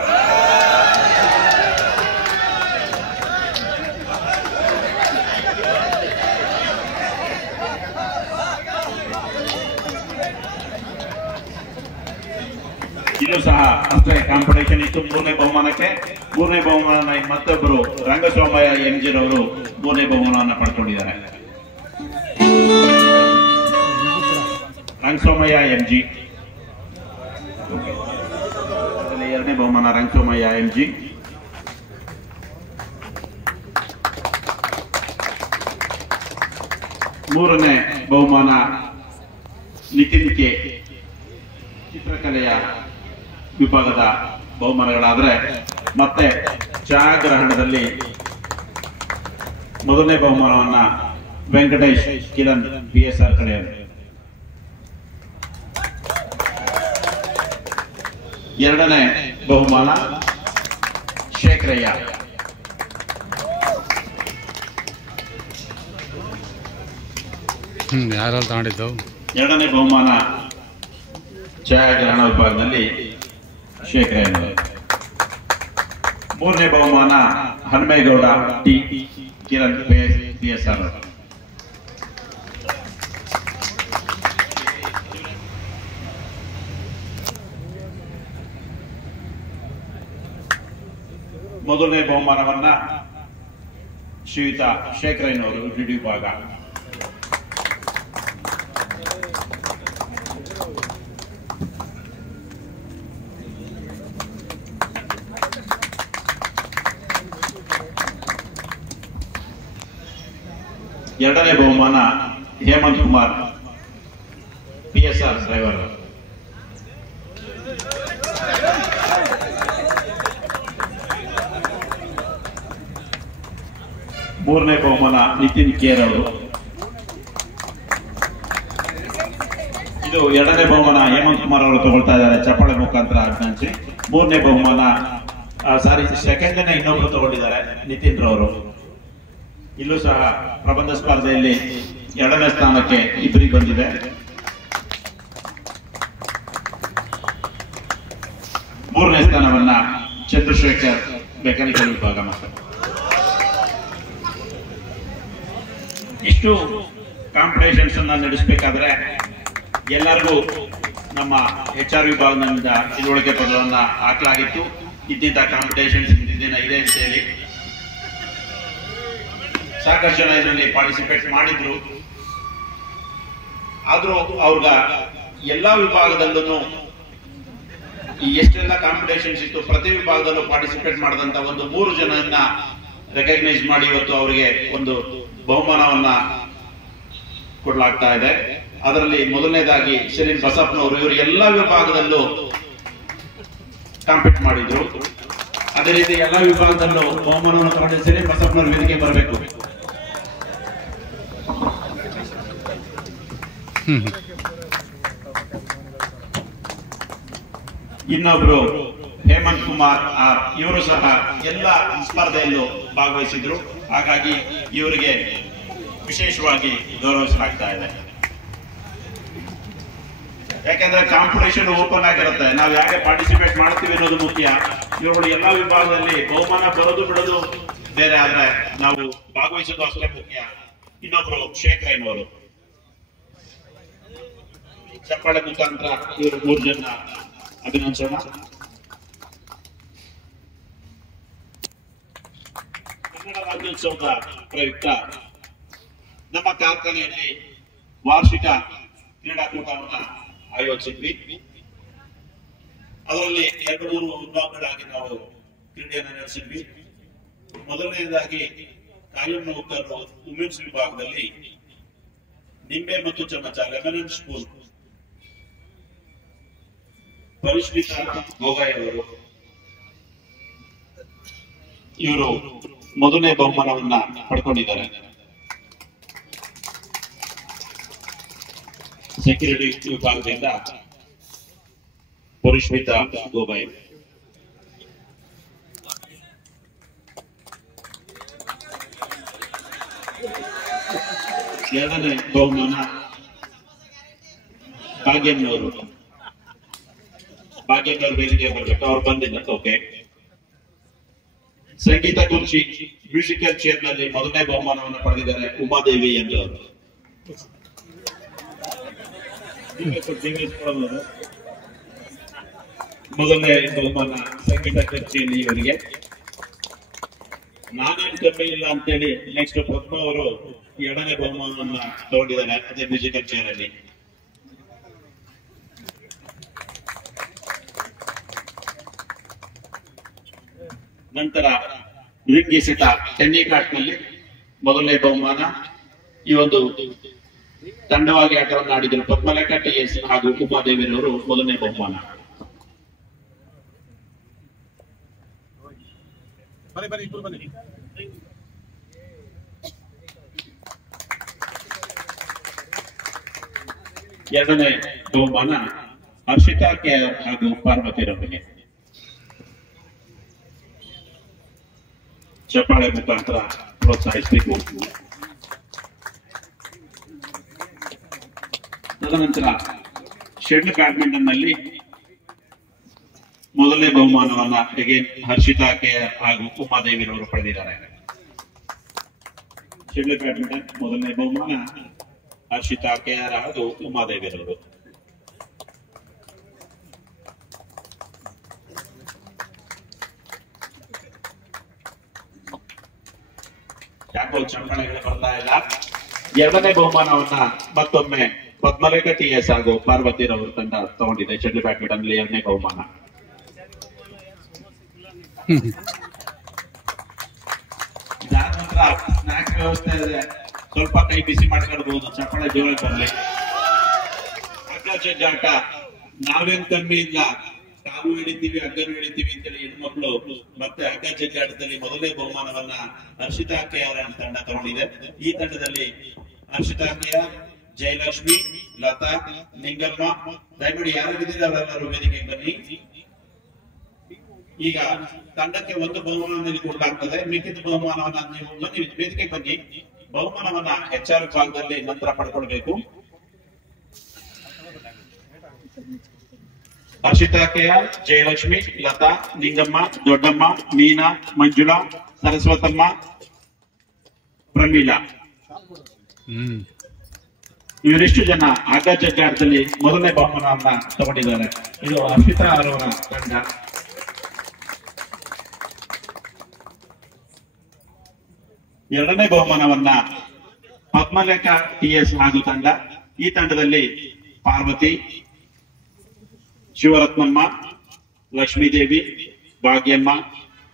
ಇಲ್ಲೂ ಸಹ ಅಷ್ಟೇ ಕಾಂಪಿಟೇಷನ್ ಇತ್ತು ಮೂರನೇ ಬಹುಮಾನಕ್ಕೆ. ಮೂರನೇ ಬಹುಮಾನ ಮತ್ತೊಬ್ಬರು ರಂಗಸೋಮಯ್ಯ MG ರವರು ಮೂರನೇ ಬಹುಮಾನವನ್ನು ಪಡ್ಕೊಂಡಿದ್ದಾರೆ. ರಂಗಸೋಮಯ್ಯ MG. ಎರಡನೇ ಬಹುಮಾನ ರಂಗಸೋಮಯ್ಯ MG. ಮೂರನೇ ಬಹುಮಾನ ನಿತಿನ್ K. ಚಿತ್ರಕಲೆಯ ವಿಭಾಗದ ಬಹುಮಾನಗಳಾದ್ರೆ ಮತ್ತೆ ಛಾಯಾಗ್ರಹಣದಲ್ಲಿ ಮೊದಲನೇ ಬಹುಮಾನವನ್ನ ವೆಂಕಟೇಶ್ ಕಿರಣ್ PSR ಕಡೆಯವರು. ಎರಡನೇ ಬಹುಮಾನ ಶೇಖರಯ್ಯ. ಯಾರು ತಗೊಂಡಿದ್ದು? ಎರಡನೇ ಬಹುಮಾನ ಛಾಯಾಗ್ರಹಣ ವಿಭಾಗದಲ್ಲಿ ಶೇಖರಯ್ಯ. ಮೂರನೇ ಬಹುಮಾನ ಹನುಮೇಗೌಡ T. ಕಿರಣ್ PSR. ಮೊದಲನೇ ಬಹುಮಾನವನ್ನ ಶ್ರೀಯುತ ಶೇಖರಯ್ಯನವರು DD ವಿಭಾಗ. ಎರಡನೇ ಬಹುಮಾನ ಹೇಮಂತ್ ಕುಮಾರ್ PSR ಡ್ರೈವರ್. ಮೂರನೇ ಬಹುಮಾನ ನಿತಿನ್ KR ಅವರು. ಇದು ಎರಡನೇ ಬಹುಮಾನ ಹೇಮಂತ್ ಕುಮಾರ್ ಅವರು ತಗೊಳ್ತಾ ಇದ್ದಾರೆ ಚಪ್ಪಾಳೆ ಮುಖಾಂತರ ಅಭಿನಂದಿಸಿ. ಮೂರನೇ ಬಹುಮಾನ ಸೆಕೆಂಡ್ ಇನ್ನೊಬ್ರು ತಗೊಂಡಿದ್ದಾರೆ ನಿತಿನ್ ರವರು. ಇಲ್ಲೂ ಸಹ ಪ್ರಬಂಧ ಸ್ಪರ್ಧೆಯಲ್ಲಿ ಎರಡನೇ ಸ್ಥಾನಕ್ಕೆ ಇಬ್ಬರಿಗೆ ಬಂದಿದೆ. ಮೂರನೇ ಸ್ಥಾನವನ್ನ ಚಂದ್ರಶೇಖರ್ ಮೆಕ್ಯಾನಿಕಲ್ ವಿಭಾಗ ಮಾತ್ರ. ಇಷ್ಟು ಕಾಂಪಿಟೇಷನ್ಸ್ ಅನ್ನ ನಡೆಸಬೇಕಾದ್ರೆ ಎಲ್ಲರಿಗೂ ನಮ್ಮ HR ವಿಭಾಗದಿಂದ ತಿಳುವಳಿಕೆ ಪತ್ರವನ್ನ ಹಾಕಲಾಗಿತ್ತು. ಇಂತಿಂತ ಕಾಂಪಿಟೇಷನ್ಸ್ ದಿನ ಇದೆ ಅಂತ ಹೇಳಿ ಸಾಕಷ್ಟು ಜನ ಇದರಲ್ಲಿ ಪಾರ್ಟಿಸಿಪೇಟ್ ಮಾಡಿದ್ರು. ಆದ್ರೂ ಅವ್ರ ಎಲ್ಲಾ ವಿಭಾಗದಲ್ಲೂ ಎಷ್ಟೆಲ್ಲ ಕಾಂಪಿಟೇಷನ್ಸ್ ಇತ್ತು ಪ್ರತಿ ವಿಭಾಗದಲ್ಲೂ ಪಾರ್ಟಿಸಿಪೇಟ್ ಮಾಡಿದಂತ ಒಂದು 3 ಜನನ್ನ ರೆಕಗ್ನೈಸ್ ಮಾಡಿ ಇವತ್ತು ಅವರಿಗೆ ಒಂದು ಬಹುಮಾನವನ್ನ ಕೊಡಲಾಗ್ತಾ ಇದೆ. ಅದರಲ್ಲಿ ಮೊದಲನೇದಾಗಿ ಶ್ರೀ ಬಸಪ್ಪನವರು, ಇವರು ಎಲ್ಲಾ ವಿಭಾಗದಲ್ಲೂ ಕಾಂಪೀಟ್ ಮಾಡಿದ್ರು. ಅದೇ ರೀತಿ ಎಲ್ಲಾ ವಿಭಾಗದಲ್ಲೂ ಬಹುಮಾನವನ್ನು ತಗೊಂಡು ಶ್ರೀ ಬಸಪ್ಪನವರು ವೇದಿಕೆ ಬರಬೇಕು. ಇನ್ನೊಬ್ರು ಹೇಮಂತ್ ಕುಮಾರ್ ಆರ್, ಇವರು ಸಹ ಎಲ್ಲ ಸ್ಪರ್ಧೆಯಲ್ಲೂ ಭಾಗವಹಿಸಿದ್ರು. ಹಾಗಾಗಿ ಇವರಿಗೆ ವಿಶೇಷವಾಗಿ ಗೌರವಿಸಲಾಗ್ತಾ ಇದೆ. ಯಾಕೆಂದ್ರೆ ಕಾಂಪಿಟೇಷನ್ ಓಪನ್ ಆಗಿರುತ್ತೆ, ನಾವು ಯಾಕೆ ಪಾರ್ಟಿಸಿಪೇಟ್ ಮಾಡ್ತೀವಿ ಅನ್ನೋದು ಮುಖ್ಯ. ಇವುಗಳು ಎಲ್ಲಾ ವಿಭಾಗದಲ್ಲಿ ಬಹುಮಾನ ಬರೋದು ಬಿಡೋದು ಬೇರೆ, ಆದ್ರೆ ನಾವು ಭಾಗವಹಿಸೋದು ಅಷ್ಟೇ ಮುಖ್ಯ. ಇನ್ನೊಬ್ರು ಶೇಖರಯ್ಯನವರು, ಚಪ್ಪಾಳೆ ಮುಖಾಂತರ ಇವರು 3 ಜನ ಅಭಿನಂದಿಸೋಣ. ಕನ್ನಡ ರಾಜ್ಯೋತ್ಸವದ ಪ್ರಯುಕ್ತ ನಮ್ಮ ಕಾರ್ಖಾನೆಯಲ್ಲಿ ವಾರ್ಷಿಕ ಕ್ರೀಡಾಕೂಟವನ್ನು ಆಯೋಜಿಸಿದ್ವಿ. ಅದರಲ್ಲಿ 2-3 ವಿಭಾಗಗಳಾಗಿ ನಾವು ಕ್ರೀಡೆಯನ್ನು ನಡೆಸಿದ್ವಿ. ಮೊದಲನೇದಾಗಿ ಕಾಯಂ ನೌಕರರು ವುಮೆನ್ಸ್ ವಿಭಾಗದಲ್ಲಿ ನಿಂಬೆ ಮತ್ತು ಚಮಚ ಲೆಮನ್ ಅಂಡ್ ಸ್ಪೂನ್ ಪರಿಷ್ಮಿತಾ ಗೋಗಾಯ್ ಅವರು, ಇವರು ಮೊದಲನೇ ಬಹುಮಾನವನ್ನ ಪಡ್ಕೊಂಡಿದ್ದಾರೆ. ಸೆಕ್ಯೂರಿಟಿ ವಿಭಾಗದಿಂದ ಪರಿಷ್ಮಿತಾ ಗೋಗಾಯ್. ಎರಡನೇ ಬಹುಮಾನ ಭಾಗ್ಯಮ್ಮನವರು ವೇದಿಕೆ ಬರಬೇಕು, ಅವ್ರು ಬಂದಿಲ್ಲ. ಓಕೆ. ಸಂಗೀತ ಕುರ್ಚಿ ಮ್ಯೂಸಿಕಲ್ ಚೇರ್ ನಲ್ಲಿ ಮೊದಲನೇ ಬಹುಮಾನವನ್ನು ಪಡೆದಿದ್ದಾರೆ ಉಮಾದೇವಿ ಎಂಬುವರು. ಮೊದಲನೇ ಬಹುಮಾನ ಸಂಗೀತ ಕುರ್ಚಿಯಲ್ಲಿ ಇವರಿಗೆ. ನಾನೇನು ಕಮ್ಮಿ ಇಲ್ಲ ಅಂತೇಳಿ ನೆಕ್ಸ್ಟ್ ಪದ್ಮ ಅವರು 2ನೇ ಬಹುಮಾನವನ್ನ ತಗೊಂಡಿದ್ದಾರೆ ಅದೇ ಮ್ಯೂಸಿಕಲ್ ಚೇರ್ ಅಲ್ಲಿ. ನಂತರ ರಿಂಗ್ ಎಸೆತ ಟೆನ್ನಿಕಾಟ್ ನಲ್ಲಿ ಮೊದಲನೇ ಬಹುಮಾನ. ಈ ಒಂದು ತಂಡವಾಗಿ ಆಟವನ್ನು ಆಡಿದರು ಪದ್ಮಲೇಖ TS ಹಾಗೂ ಉಮಾದೇವಿರವರು ಮೊದಲನೇ ಬಹುಮಾನ. ಎರಡನೇ ಬಹುಮಾನ ಹರ್ಷಿತಾ KR ಹಾಗೂ ಪಾರ್ವತಿರವರಿಗೆ. ಚಪ್ಪಾಳೆ ಮುಖಾಂತರ ಪ್ರೋತ್ಸಾಹಿಸಬೇಕು. ತದನಂತರ ಶೆಟ್ಲ್ ಬ್ಯಾಡ್ಮಿಂಟನ್ ನಲ್ಲಿ ಮೊದಲನೇ ಬಹುಮಾನವನ್ನ ಹರ್ಷಿತಾ KR ಹಾಗೂ ಉಮಾದೇವಿರವರು ಪಡೆದಿದ್ದಾರೆ. ಶೆಟ್ಲ್ ಬ್ಯಾಡ್ಮಿಂಟನ್ ಮೊದಲನೇ ಬಹುಮಾನ ಹರ್ಷಿತಾ KR ಹಾಗೂ ಉಮಾದೇವಿರವರು. ಯಾಕೋ ಚಪ್ಪಾಳೆಗಳು ಬರ್ತಾ ಇಲ್ಲ. ಎರಡನೇ ಬಹುಮಾನವನ್ನ ಮತ್ತೊಮ್ಮೆ ಪದ್ಮಲೇಖ TS ಹಾಗೂ ಪಾರ್ವತಿರವರು ತಂಡ ತಗೊಂಡಿದೆ. ಶೆಟ್ಲ್ ಬ್ಯಾಡ್ಮಿಂಟನ್ 2ನೇ ಬಹುಮಾನ. ನಂತರ ಸ್ನಾಕ್ಸ್ ವ್ಯವಸ್ಥೆ ಇದೆ, ಸ್ವಲ್ಪ ಕೈ ಬಿಸಿ ಮಾಡ್ಕೊಳ್ಬಹುದು, ಚಪ್ಪಾಳೆ ಜೋರಾಗಿ ಬರಲಿ. ಹಗ್ಗ ಜಗ್ಗಾಟ ನಾವೇನ್ ಕಮ್ಮಿ ಇಲ್ಲ, ಕಾಲು ಹಿಡಿತೀವಿ ಹಗ್ಗನು ಹಿಡಿತೀವಿ ಅಂತೇಳಿ ಹೆಣ್ಮಕ್ಳು ಮತ್ತೆ ಹಗ್ಗ ಜಗ್ಗಾಟದಲ್ಲಿ ಮೊದಲನೇ ಬಹುಮಾನವನ್ನ ಹರ್ಷಿತಾ KR ತಂಡ ತಗೊಂಡಿದೆ. ಈ ತಂಡದಲ್ಲಿ ಹರ್ಷಿತಾ KR, ಜಯಲಕ್ಷ್ಮಿ, ಲತಾ, ನಿಂಗಮ್ಮ, ದಯಮಾಡಿ ಯಾರಿಗಿದ್ದೀರಿ ಅವರೆಲ್ಲರೂ ವೇದಿಕೆಗೆ ಬನ್ನಿ. ಈಗ ತಂಡಕ್ಕೆ ಒಂದು ಬಹುಮಾನದಲ್ಲಿ ಕೊಡಲಾಗ್ತದೆ, ಮಿಕ್ಕಿದ ಬಹುಮಾನವನ್ನ ನೀವು ಬನ್ನಿ ವೇದಿಕೆಗೆ ಬನ್ನಿ. ಬಹುಮಾನವನ್ನ HR ವಿಭಾಗದಲ್ಲಿ ನಂತರ ಪಡ್ಕೊಳ್ಬೇಕು. ಹರ್ಷಿತಾ KR, ಜಯಲಕ್ಷ್ಮಿ, ಲತಾ, ನಿಂಗಮ್ಮ, ದೊಡ್ಡಮ್ಮ, ಮೀನಾ, ಮಂಜುಳಾ, ಸರಸ್ವತಮ್ಮ, ಪ್ರಮೀಳಾ ಇವರಿಷ್ಟು ಜನ ಆಗ ಜಗ್ಗಾಟದಲ್ಲಿ ಮೊದಲನೇ ಬಹುಮಾನವನ್ನ ತಗೊಂಡಿದ್ದಾರೆ. ಇದು ಹರ್ಷಿತಾ ಅವರ ತಂಡ. ಎರಡನೇ ಬಹುಮಾನವನ್ನ ಪದ್ಮಲೇಖ TS ಹಾಗೂ ತಂಡ. ಈ ತಂಡದಲ್ಲಿ ಪಾರ್ವತಿ, ಶಿವರತ್ನಮ್ಮ, ಲಕ್ಷ್ಮೀದೇವಿ, ಭಾಗ್ಯಮ್ಮ,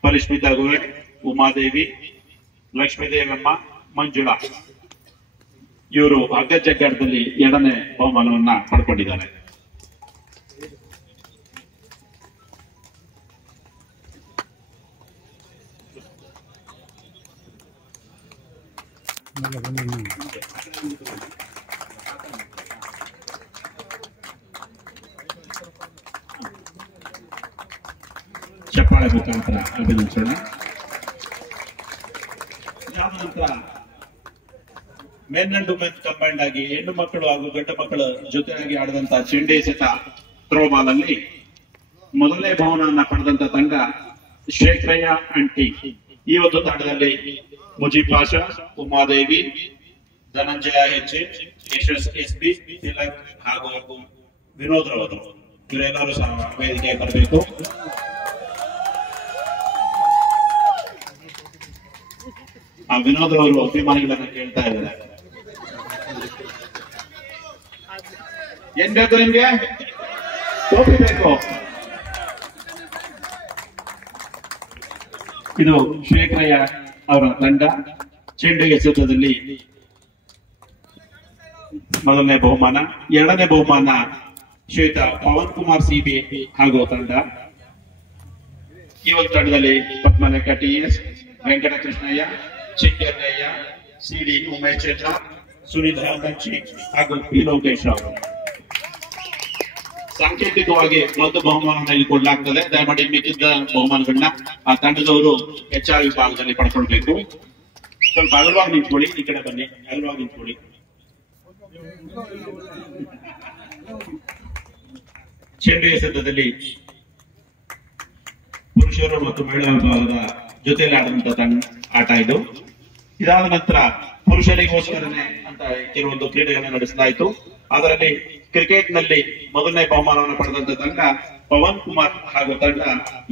ಪರಿಷ್ಮಿತಾ ಗೋಯ್, ಉಮಾದೇವಿ, ಲಕ್ಷ್ಮೀದೇವಮ್ಮ, ಮಂಜುಳಾ ಇವರು ಹಗ್ಗ ಜಗ್ಗಾಟದಲ್ಲಿ ಎರಡನೇ ಬಹುಮಾನವನ್ನ ಪಡ್ಕೊಂಡಿದ್ದಾರೆ. ಚಪ್ಪಾಳೆ ಮುಖಾಂತರ ಅಭಿನಂದಿಸೋಣ. ಇದಾದ ನಂತರ ಮೆನ್ ಅಂಡ್ ವುಮೆನ್ ಕಂಬೈಂಡ್ ಆಗಿ ಹೆಣ್ಣು ಮಕ್ಕಳು ಹಾಗೂ ಗಂಡು ಮಕ್ಕಳ ಜೊತೆಯಾಗಿ ಆಡಿದಂತ ಚೆಂಡೆ ಎಸೆತ ಥ್ರೋಬಾಲ್ ಅಲ್ಲಿ ಮೊದಲನೇ ಬಹುಮಾನವನ್ನ ಪಡೆದಂತ ತಂಡ ಶೇಖರಯ್ಯ ಅಂಟಿ. ಈ ಒಂದು ತಂಡದಲ್ಲಿ ಮುಜೀಬ್ ಪಾಷಾ, ಉಮಾದೇವಿ, ಧನಂಜಯ HH, ಯಶಸ್ SP, ತಿಲಕ್ ಹಾಗೂ ವಿನೋದ್ ರವರು ಇವರೆಲ್ಲರೂ ಸಹ ವೇದಿಕೆ ಬರಬೇಕು. ಆ ವಿನೋದ್ ಅವರು ಅಭಿಮಾನಿಗಳನ್ನ ಕೇಳ್ತಾ ಇದ್ದಾರೆ, ಏನ್ ಬೇಕು ನಿಮ್ಗೆ? ಟೋಪಿ ಬೇಕು. ಇದು ಶೇಖರಯ್ಯ ಅವರ ತಂಡ ಚೆಂಡು ಎಸೆತದಲ್ಲಿ ಮೊದಲನೇ ಬಹುಮಾನ. ಎರಡನೇ ಬಹುಮಾನ ಶ್ವೇತಾ ಪವನ್ ಕುಮಾರ್ CB ಹಾಗೂ ತಂಡ. ಈ ಒಂದು ತಂಡದಲ್ಲಿ ಪದ್ಮಲೇಖ TS, ವೆಂಕಟಕೃಷ್ಣಯ್ಯ, ಚಿಕ್ಕಯ್ಯ, CD ಉಮೇಶ್ ಚಂದ್ರ, ಸುನೀಲ್ ಹಂಚಿ ಹಾಗೂ P ಲೋಕೇಶ್ ಅವರು. ಸಾಂಕೇತಿಕವಾಗಿ ಒಂದು ಬಹುಮಾನವನ್ನು ಕೊಡಲಾಗ್ತದೆ. ದಯಮಾಡಿ ಮಿಕ್ಕಿದ್ದ ಬಹುಮಾನಗಳನ್ನ ಆ ತಂಡದವರು HR ವಿಭಾಗದಲ್ಲಿ ಪಡ್ಕೊಳ್ಬೇಕು. ಸ್ವಲ್ಪ ಅಗಲವಾಗಿ ನಿಂತ್ಕೊಳ್ಳಿ, ಈ ಕಡೆ ಬನ್ನಿ, ಅಗಲವಾಗಿ ನಿಂತ್ಕೊಳ್ಳಿ. ಚೆಂಡು ಎಸೆತದಲ್ಲಿ ಪುರುಷರು ಮತ್ತು ಮಹಿಳಾ ವಿಭಾಗದ ಜೊತೆಯಲ್ಲಿ ಆದಂತ ಆಟ ಇದು. ಇದಾದ ನಂತರ ಪುರುಷರಿಗೋಸ್ಕರನೇ ಅಂತ ಕೆಲವೊಂದು ಕ್ರೀಡೆಗಳನ್ನು ನಡೆಸಲಾಯಿತು. ಅದರಲ್ಲಿ ಕ್ರಿಕೆಟ್ ನಲ್ಲಿ ಮೊದಲನೇ ಬಹುಮಾನವನ್ನು ಪಡೆದಂತ ತಂಡ ಪವನ್ ಕುಮಾರ್ ಹಾಗೂ ತಂಡ.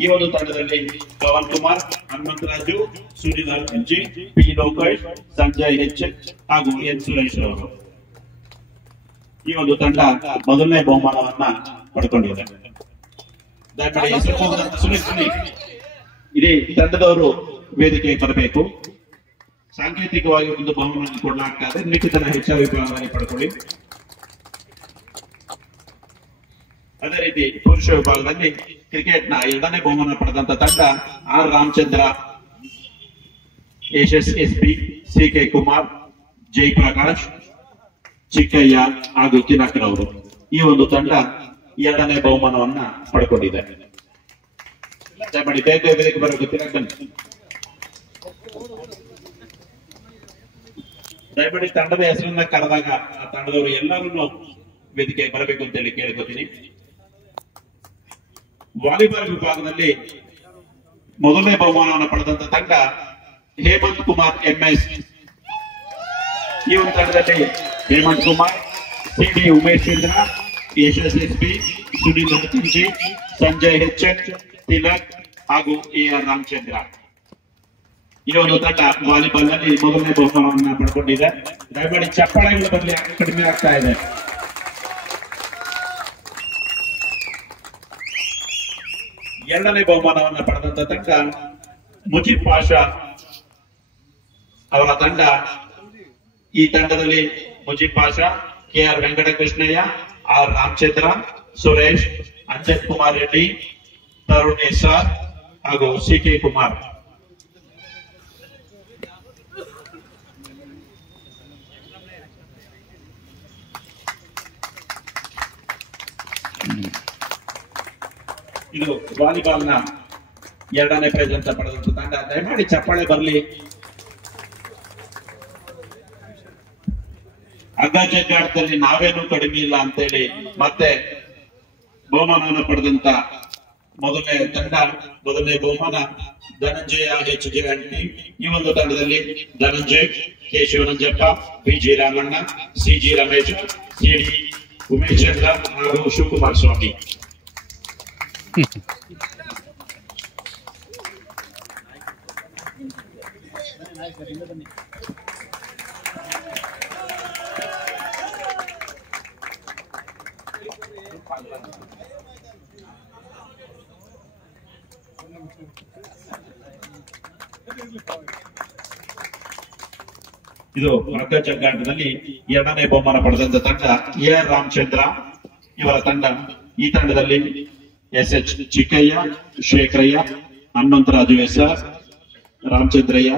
ಈ ಒಂದು ತಂಡದಲ್ಲಿ ಪವನ್ ಕುಮಾರ್, ಹನುಮಂತರಾಜು, ಸುನೀಲ್ ಹಂಚಿ, P ಲೋಕೇಶ್, ಸಂಜಯ್ HH ಹಾಗೂ N ಸುರೇಶ್ ಅವರು. ಈ ಒಂದು ತಂಡ ಮೊದಲನೇ ಬಹುಮಾನವನ್ನ ಪಡ್ಕೊಂಡಿದೆ. ದಯಮಾಡಿ ಸುನೀಲ್ ಇಡೀ ತಂಡದವರು ವೇದಿಕೆಗೆ ಬರಬೇಕು. ಸಾಂಕೇತಿಕವಾಗಿ ಒಂದು ಬಹುಮಾನ ಕೊಡಲಾಗ್ತಾ ಇದೆ. ಮಿಕ್ಕಿದ HR ವಿಭಾಗದಲ್ಲಿ ಪಡ್ಕೊಳ್ಳಿ. ಅದೇ ರೀತಿ ಪುರುಷ ವಿಭಾಗದಲ್ಲಿ ಕ್ರಿಕೆಟ್ ನ ಎರಡನೇ ಬಹುಮಾನ ಪಡೆದಂತ ತಂಡ R ರಾಮಚಂದ್ರ, ಯಶಸ್ SP, CK ಕುಮಾರ್, ಜಯಪ್ರಕಾಶ್, ಚಿಕ್ಕಯ್ಯ ಹಾಗೂ ತಿಲಕ್ ರವರು. ಈ ಒಂದು ತಂಡ ಎರಡನೇ ಬಹುಮಾನವನ್ನ ಪಡ್ಕೊಂಡಿದೆ. ದಯಮಾಡಿ ಬೇಗ ವೇದಿಕೆ ಬರಬೇಕು. ತಿಲಕ್ ಬನ್ನಿ. ದಯಮಾಡಿ ತಂಡದ ಹೆಸರನ್ನ ಕರೆದಾಗ ಆ ತಂಡದವರು ಎಲ್ಲರೂ ವೇದಿಕೆಗೆ ಬರಬೇಕು ಅಂತ ಹೇಳಿ ಕೇಳ್ಕೊತೀನಿ. ವಾಲಿಬಾಲ್ ವಿಭಾಗದಲ್ಲಿ ಮೊದಲನೇ ಬಹುಮಾನವನ್ನು ಪಡೆದಂತ ತಂಡ ಹೇಮಂತ್ ಕುಮಾರ್ MS. ಈ ಒಂದು ತಂಡದಲ್ಲಿ ಹೇಮಂತ್ ಕುಮಾರ್, CD ಉಮೇಶ್ ಚಂದ್ರ, ಯಶಸ್ SP, ಸುನೀಲ್ ಹಂಚಿ, ಸಂಜಯ್ HH, ತಿಲಕ್ ಹಾಗೂ AR ರಾಮಚಂದ್ರ. ಈ ಒಂದು ತಂಡ ವಾಲಿಬಾಲ್ ನಲ್ಲಿ ಮೊದಲನೇ ಬಹುಮಾನವನ್ನು ಪಡ್ಕೊಂಡಿದೆ. ದಯಮಾಡಿ ಚಪ್ಪಾಳೆಗಳ ಬದಲಿ ಕಡಿಮೆ ಆಗ್ತಾ ಇದೆ. ಎರಡನೇ ಬಹುಮಾನವನ್ನು ಪಡೆದಂತ ತಂಡ ಮುಜೀಬ್ ಪಾಷಾ ಅವರ ತಂಡ. ಈ ತಂಡದಲ್ಲಿ Mujib Pasha, KR Venkatakrishnaiah, R Ramachandra, Suresh, Anjan Kumar Reddy, Tarun SR ಹಾಗೂ CK ಕುಮಾರ್. ಇದು ವಾಲಿಬಾಲ್ ನ ಎರಡನೇ ಪ್ರೈಸ್ ಅಂತ ಪಡೆದಂತ ತಂಡ. ದಯಮಾಡಿ ಚಪ್ಪಾಳೆ ಬರಲಿ. ಹಗ್ಗ ಜಗ್ಗಾಟದಲ್ಲಿ ನಾವೇನು ಕಡಿಮೆ ಇಲ್ಲ ಅಂತೇಳಿ ಮತ್ತೆ ಬಹುಮಾನವನ್ನು ಪಡೆದಂತ ಮೊದಲನೇ ಬಹುಮಾನ ಧನಂಜಯ HJ ಅಂಡ್ ಟೀಮ್. ಈ ಒಂದು ತಂಡದಲ್ಲಿ Dhananjay, K Shivaranjappa, PG Ramanna, CG Ramesh, CD Umesh Chandra ಹಾಗೂ ಶಿವಕುಮಾರ್ ಸ್ವಾಮಿ. ಇದು ಹಗ್ಗ ಜಗ್ಗಾಟದಲ್ಲಿ 2ನೇ ಬಹುಮಾನ ಪಡೆದಂತ ತಂಡ AR ರಾಮಚಂದ್ರ ಇವರ ತಂಡ. ಈ ತಂಡದಲ್ಲಿ SH ಚಿಕ್ಕಯ್ಯ, ಶೇಖರಯ್ಯ, ಹನುಮಂತರಾಜು SR, ರಾಮಚಂದ್ರಯ್ಯ,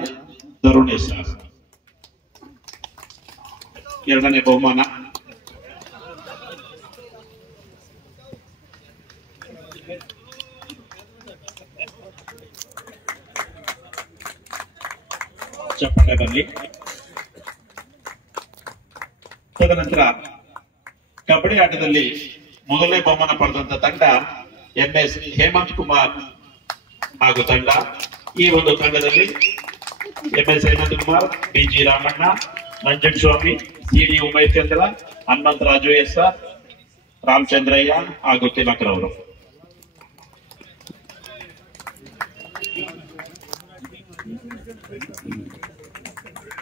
ತರುಣ್ SR. 2ನೇ ಬಹುಮಾನ. ಚಪ್ಪಾಳೆ ಬರಲಿ. ತದನಂತರ ಕಬಡ್ಡಿ ಆಟದಲ್ಲಿ ಮೊದಲನೇ ಬಹುಮಾನ ಪಡೆದಂತ ತಂಡ MS ಹೇಮಂತ್ ಕುಮಾರ್ ಹಾಗೂ ತಂಡ. ಈ ಒಂದು ತಂಡದಲ್ಲಿ MS ಹೇಮಂತ್ ಕುಮಾರ್, PG ರಾಮಣ್ಣ, ನಂಜನ್ ಸ್ವಾಮಿ, CD ಉಮೇಶ್ ಚಂದ್ರ, ಹನುಮಂತರಾಜು SR, ರಾಮಚಂದ್ರಯ್ಯ ಹಾಗೂ ತಿಲಕರವರು.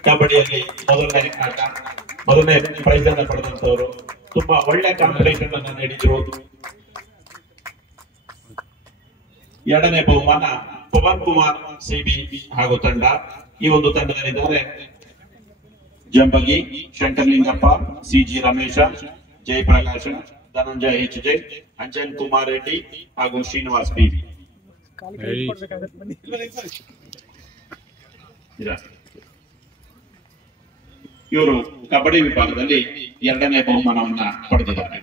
ಕಬಡ್ಡಿಯಲ್ಲಿ ಮೊದಲನೇ ಪ್ರೈಸ್ ಅನ್ನು ಪಡೆದಂತವರು ತುಂಬಾ ಒಳ್ಳೆ ಕಾಂಪಿಟೇಷನ್ ಅನ್ನು ನೀಡಿದ್ರು. 2ನೇ ಬಹುಮಾನ ಪವನ್ ಕುಮಾರ್ CB ಹಾಗೂ ತಂಡ. ಈ ಒಂದು ತಂಡದಲ್ಲಿದ್ದಾರೆ ಜಂಬಗಿ, ಶಂಕರಲಿಂಗಪ್ಪ, CG ರಮೇಶ, ಜಯಪ್ರಕಾಶ, ಧನಂಜಯ HJ, ಅಂಜನ್ ಕುಮಾರ್ ರೆಡ್ಡಿ ಹಾಗೂ ಶ್ರೀನಿವಾಸ್ PB. ಇವರು ಕಬಡ್ಡಿ ವಿಭಾಗದಲ್ಲಿ 2ನೇ ಬಹುಮಾನವನ್ನ ಪಡೆದಿದ್ದಾರೆ.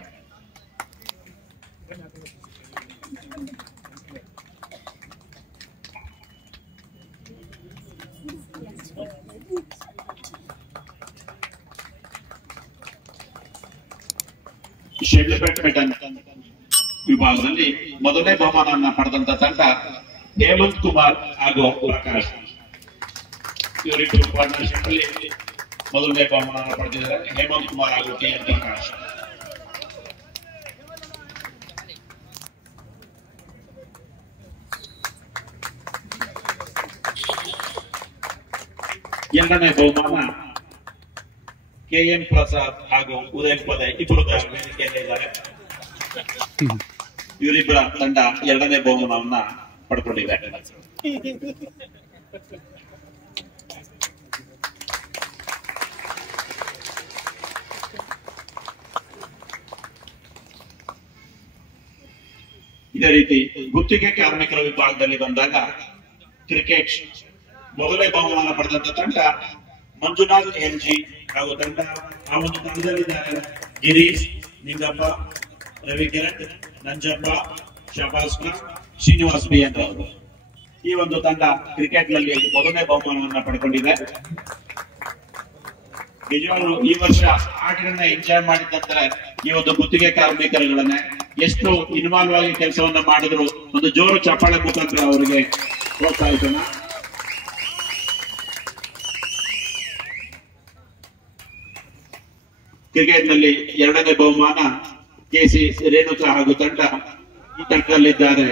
ಶೆಟ್ಲ್ ಬ್ಯಾಡ್ಮಿಂಟನ್ ವಿಭಾಗದಲ್ಲಿ ಮೊದಲನೇ ಬಹುಮಾನವನ್ನ ಪಡೆದಂತ ತಂಡ ಹೇಮಂತ್ ಕುಮಾರ್ ಹಾಗೂ ಪ್ರಕಾಶ್. ಇವರಿಬ್ಬರು ಪಾರ್ಟ್ನರ್ಶಿಪ್ ಅಲ್ಲಿ ಮೊದಲನೇ ಬಹುಮಾನವನ್ನು ಪಡೆದಿದ್ದಾರೆ. ಹೇಮಂತ್ ಕುಮಾರ್ ಹಾಗೂ TN ಪ್ರಕಾಶ್. ಎರಡನೇ ಬಹುಮಾನ KN ಪ್ರಸಾದ್ ಹಾಗೂ ಉದಯ್ ಪದೆ ಇಬ್ಬರು ವೇದಿಕೆಯಲ್ಲಿದ್ದಾರೆ. ಇವರಿಬ್ಬರ ತಂಡ 2ನೇ ಬಹುಮಾನವನ್ನ ಪಡ್ಕೊಂಡಿದೆ. ಇದೇ ರೀತಿ ಗುತ್ತಿಗೆ ಕಾರ್ಮಿಕರ ವಿಭಾಗದಲ್ಲಿ ಬಂದಾಗ ಕ್ರಿಕೆಟ್ ಮೊದಲನೇ ಬಹುಮಾನ ಪಡೆದಂತ ತಂಡ ಮಂಜುನಾಥ್ MG ಹಾಗೂ ತಂಡ. ಆ ಒಂದು ತಂಡದಲ್ಲಿದ್ದಾರೆ ಗಿರೀಶ್, ನಿಂಗಪ್ಪ, ರವಿಕಿರಣ್, ನಂಜಪ್ಪ, ಶಬಾಸ್ ಖಾನ್, ಶ್ರೀನಿವಾಸ್ BN ಅವರು. ಈ ಒಂದು ತಂಡ ಕ್ರಿಕೆಟ್ ನಲ್ಲಿ ಮೊದಲನೇ ಬಹುಮಾನವನ್ನ ಪಡ್ಕೊಂಡಿದೆ. ನಿಜವಾಗ್ಲೂ ಈ ವರ್ಷ ಆಟಗಳನ್ನ ಎಂಜಾಯ್ ಮಾಡಿದ್ದಂದ್ರೆ ಈ ಒಂದು ಗುತ್ತಿಗೆ ಕಾರ್ಮಿಕರುಗಳನ್ನ ಎಷ್ಟು ಇನ್ವಾಲ್ವ್ ಆಗಿ ಕೆಲಸವನ್ನ ಮಾಡಿದ್ರು ಒಂದು ಜೋರು ಚಪ್ಪಾಳೆ ಮುಖಾಂತರ ಅವರಿಗೆ ಪ್ರೋತ್ಸಾಹಿಸೋಣ. ಕ್ರಿಕೆಟ್ ನಲ್ಲಿ 2ನೇ ಬಹುಮಾನ KC ರೇಣುಕಾ ಹಾಗೂ ತಂಡ. ಈ ತಂಡದಲ್ಲಿದ್ದಾರೆ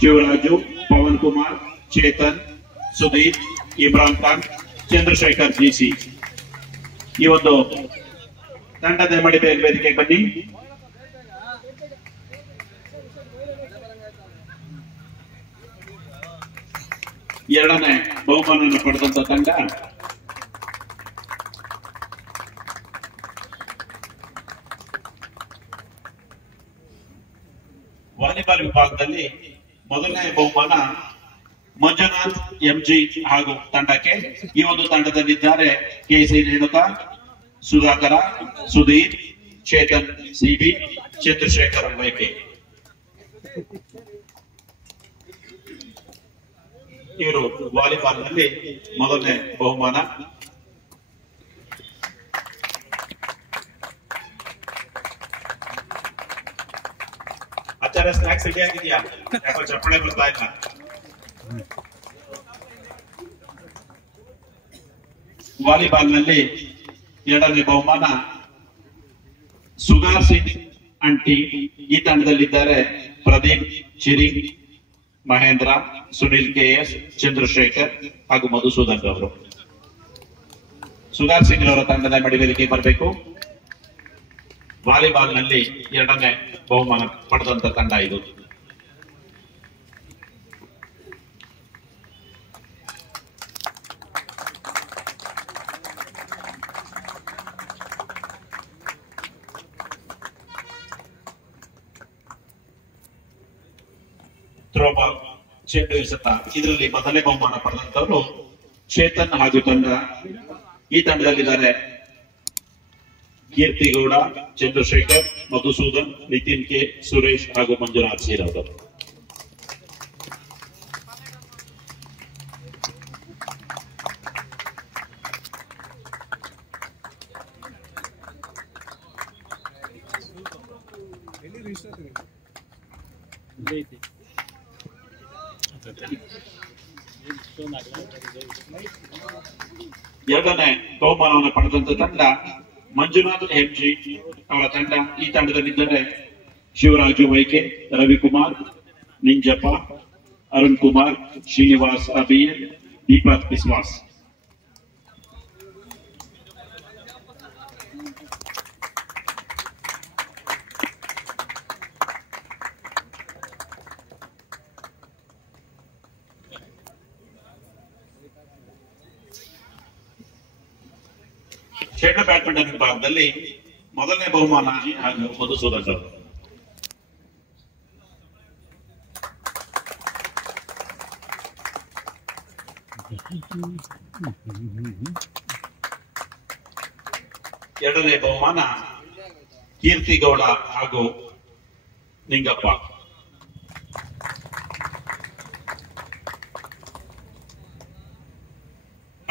ಶಿವರಾಜು, ಪವನ್ ಕುಮಾರ್, ಚೇತನ್, ಸುದೀಪ್, ಇಮ್ರಾನ್ ಖಾನ್, ಚಂದ್ರಶೇಖರ್ GC. ಈ ಒಂದು ತಂಡದ ವೇದಿಕೆಗೆ ಬನ್ನಿ. ಎರಡನೇ ಬಹುಮಾನವನ್ನು ಪಡೆದಂತ ತಂಡ ವಾಲಿಬಾಲ್ ವಿಭಾಗದಲ್ಲಿ ಮೊದಲನೇ ಬಹುಮಾನ ಮಂಜುನಾಥ್ MG ಹಾಗೂ ತಂಡಕ್ಕೆ. ಈ ಒಂದು ತಂಡದಲ್ಲಿದ್ದಾರೆ KC Renuka, Sudhakara, Sudhir, Chetan CB, Chandrashekhar YK. ಇವರು ವಾಲಿಬಾಲ್ ನಲ್ಲಿ ಮೊದಲನೇ ಬಹುಮಾನ. ಆಚಾರ್ಯ ಸ್ನಾಕ್ಸ್ ರೆಡಿ ಆಗಿದ್ಯಾ? ಯಾಕೋ ಚಪ್ಪಳೆ ಬರ್ತಾ ಇಲ್ಲ. ವಾಲಿಬಾಲ್ ನಲ್ಲಿ 2ನೇ ಬಹುಮಾನ ಸುಗಾರ್ ಸಿಂಗ್ ಅಂಟಿ. ಈ ತಂಡದಲ್ಲಿದ್ದಾರೆ ಪ್ರದೀಪ್ ಚಿರಿ, ಮಹೇಂದ್ರ, ಸುನಿಲ್ KS, ಚಂದ್ರಶೇಖರ್ ಹಾಗೂ ಮಧುಸೂದನ್ ಅವರು. ಸುಗಾರ್ ಸಿಂಗ್ ಅವರ ತಂಡದ ಮಡಿವೇಲಿಗೆ ಬರಬೇಕು. ವಾಲಿಬಾಲ್ ನಲ್ಲಿ 2ನೇ ಬಹುಮಾನ ಪಡೆದಂತ ತಂಡ ಇದು. ಥ್ರೋಬಾಲ್, ಚೆಂಡು ಎಸೆತ, ಇದರಲ್ಲಿ ಮೊದಲನೇ ಬಹುಮಾನ ಪಡೆದಂತವರು ಚೇತನ್ ಹಾಗೂ ತಂಡ. ಈ ತಂಡದಲ್ಲಿದ್ದಾರೆ ಕೀರ್ತಿಗೌಡ, ಚಂದ್ರಶೇಖರ್, ಮಧುಸೂದನ್, ನಿತಿನ್ K, ಸುರೇಶ್ ಹಾಗೂ ಮಂಜುನಾಥ್ ಸೀರ್ ಅವರು. ಎರಡನೇ ಬಹುಮಾನವನ್ನು ಪಡೆದಂತ ತಂಡ ಮಂಜುನಾಥ್ MG ಅವರ ತಂಡ. ಈ ತಂಡದಲ್ಲಿದ್ದಾರೆ ಶಿವರಾಜು YK, ರವಿಕುಮಾರ್, ನಿಂಜಪ್ಪ, ಅರುಣ್ ಕುಮಾರ್, ಶ್ರೀನಿವಾಸ್ ಅಬಿಯರ್, ದೀಪಕ್ ಬಿಸ್ವಾಸ್. ಶಟಲ್ ಬ್ಯಾಡ್ಮಿಂಟನ್ ವಿಭಾಗದಲ್ಲಿ ಮೊದಲನೇ ಬಹುಮಾನ ಹಾಗೂ ಮಧುಸೂದನ್ ಅವರು. ಎರಡನೇ ಬಹುಮಾನ ಕೀರ್ತಿಗೌಡ ಹಾಗೂ ನಿಂಗಪ್ಪ.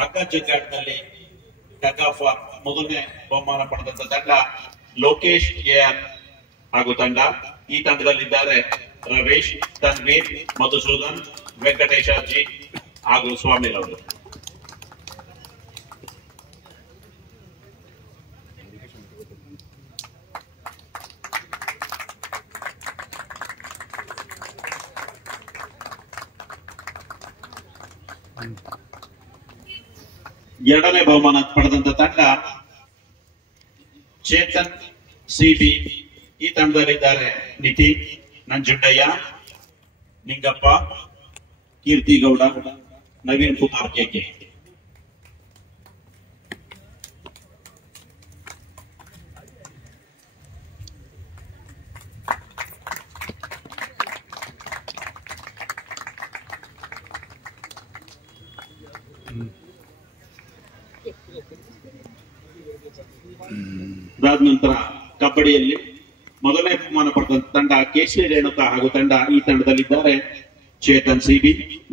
ಹಗ್ಗ ಜಗ್ಗಾಟದಲ್ಲಿ ಮೊದಲನೇ ಬಹುಮಾನ ಪಡೆದಂತ ತಂಡ ಲೋಕೇಶ್ AR ಹಾಗೂ ತಂಡ. ಈ ತಂಡದಲ್ಲಿದ್ದಾರೆ ರವೇಶ್, ತನ್ವೀರ್, ಮಧುಸೂದನ್, ವೆಂಕಟೇಶಾಜಿ ಹಾಗೂ ಸ್ವಾಮಿ ಅವರು. ಎರಡನೇ ಬಹುಮಾನ ಪಡೆದಂತ ತಂಡ ಚೇತನ್ CB. ಈ ತಂಡದಲ್ಲಿದ್ದಾರೆ ನಿತಿನ್, ನಂಜುಂಡಯ್ಯ, ನಿಂಗಪ್ಪ, ಕೀರ್ತಿಗೌಡ, ನವೀನ್ ಕುಮಾರ್ KK. ಅದಾದ ನಂತರ ಕಬಡ್ಡಿಯಲ್ಲಿ ಮೊದಲನೇ ಬಹುಮಾನ ಪಡೆದ ತಂಡ ಕೇಶರಿ ರೇಣುಕಾ ಹಾಗೂ ತಂಡ. ಈ ತಂಡದಲ್ಲಿದ್ದಾರೆ Chetan CB,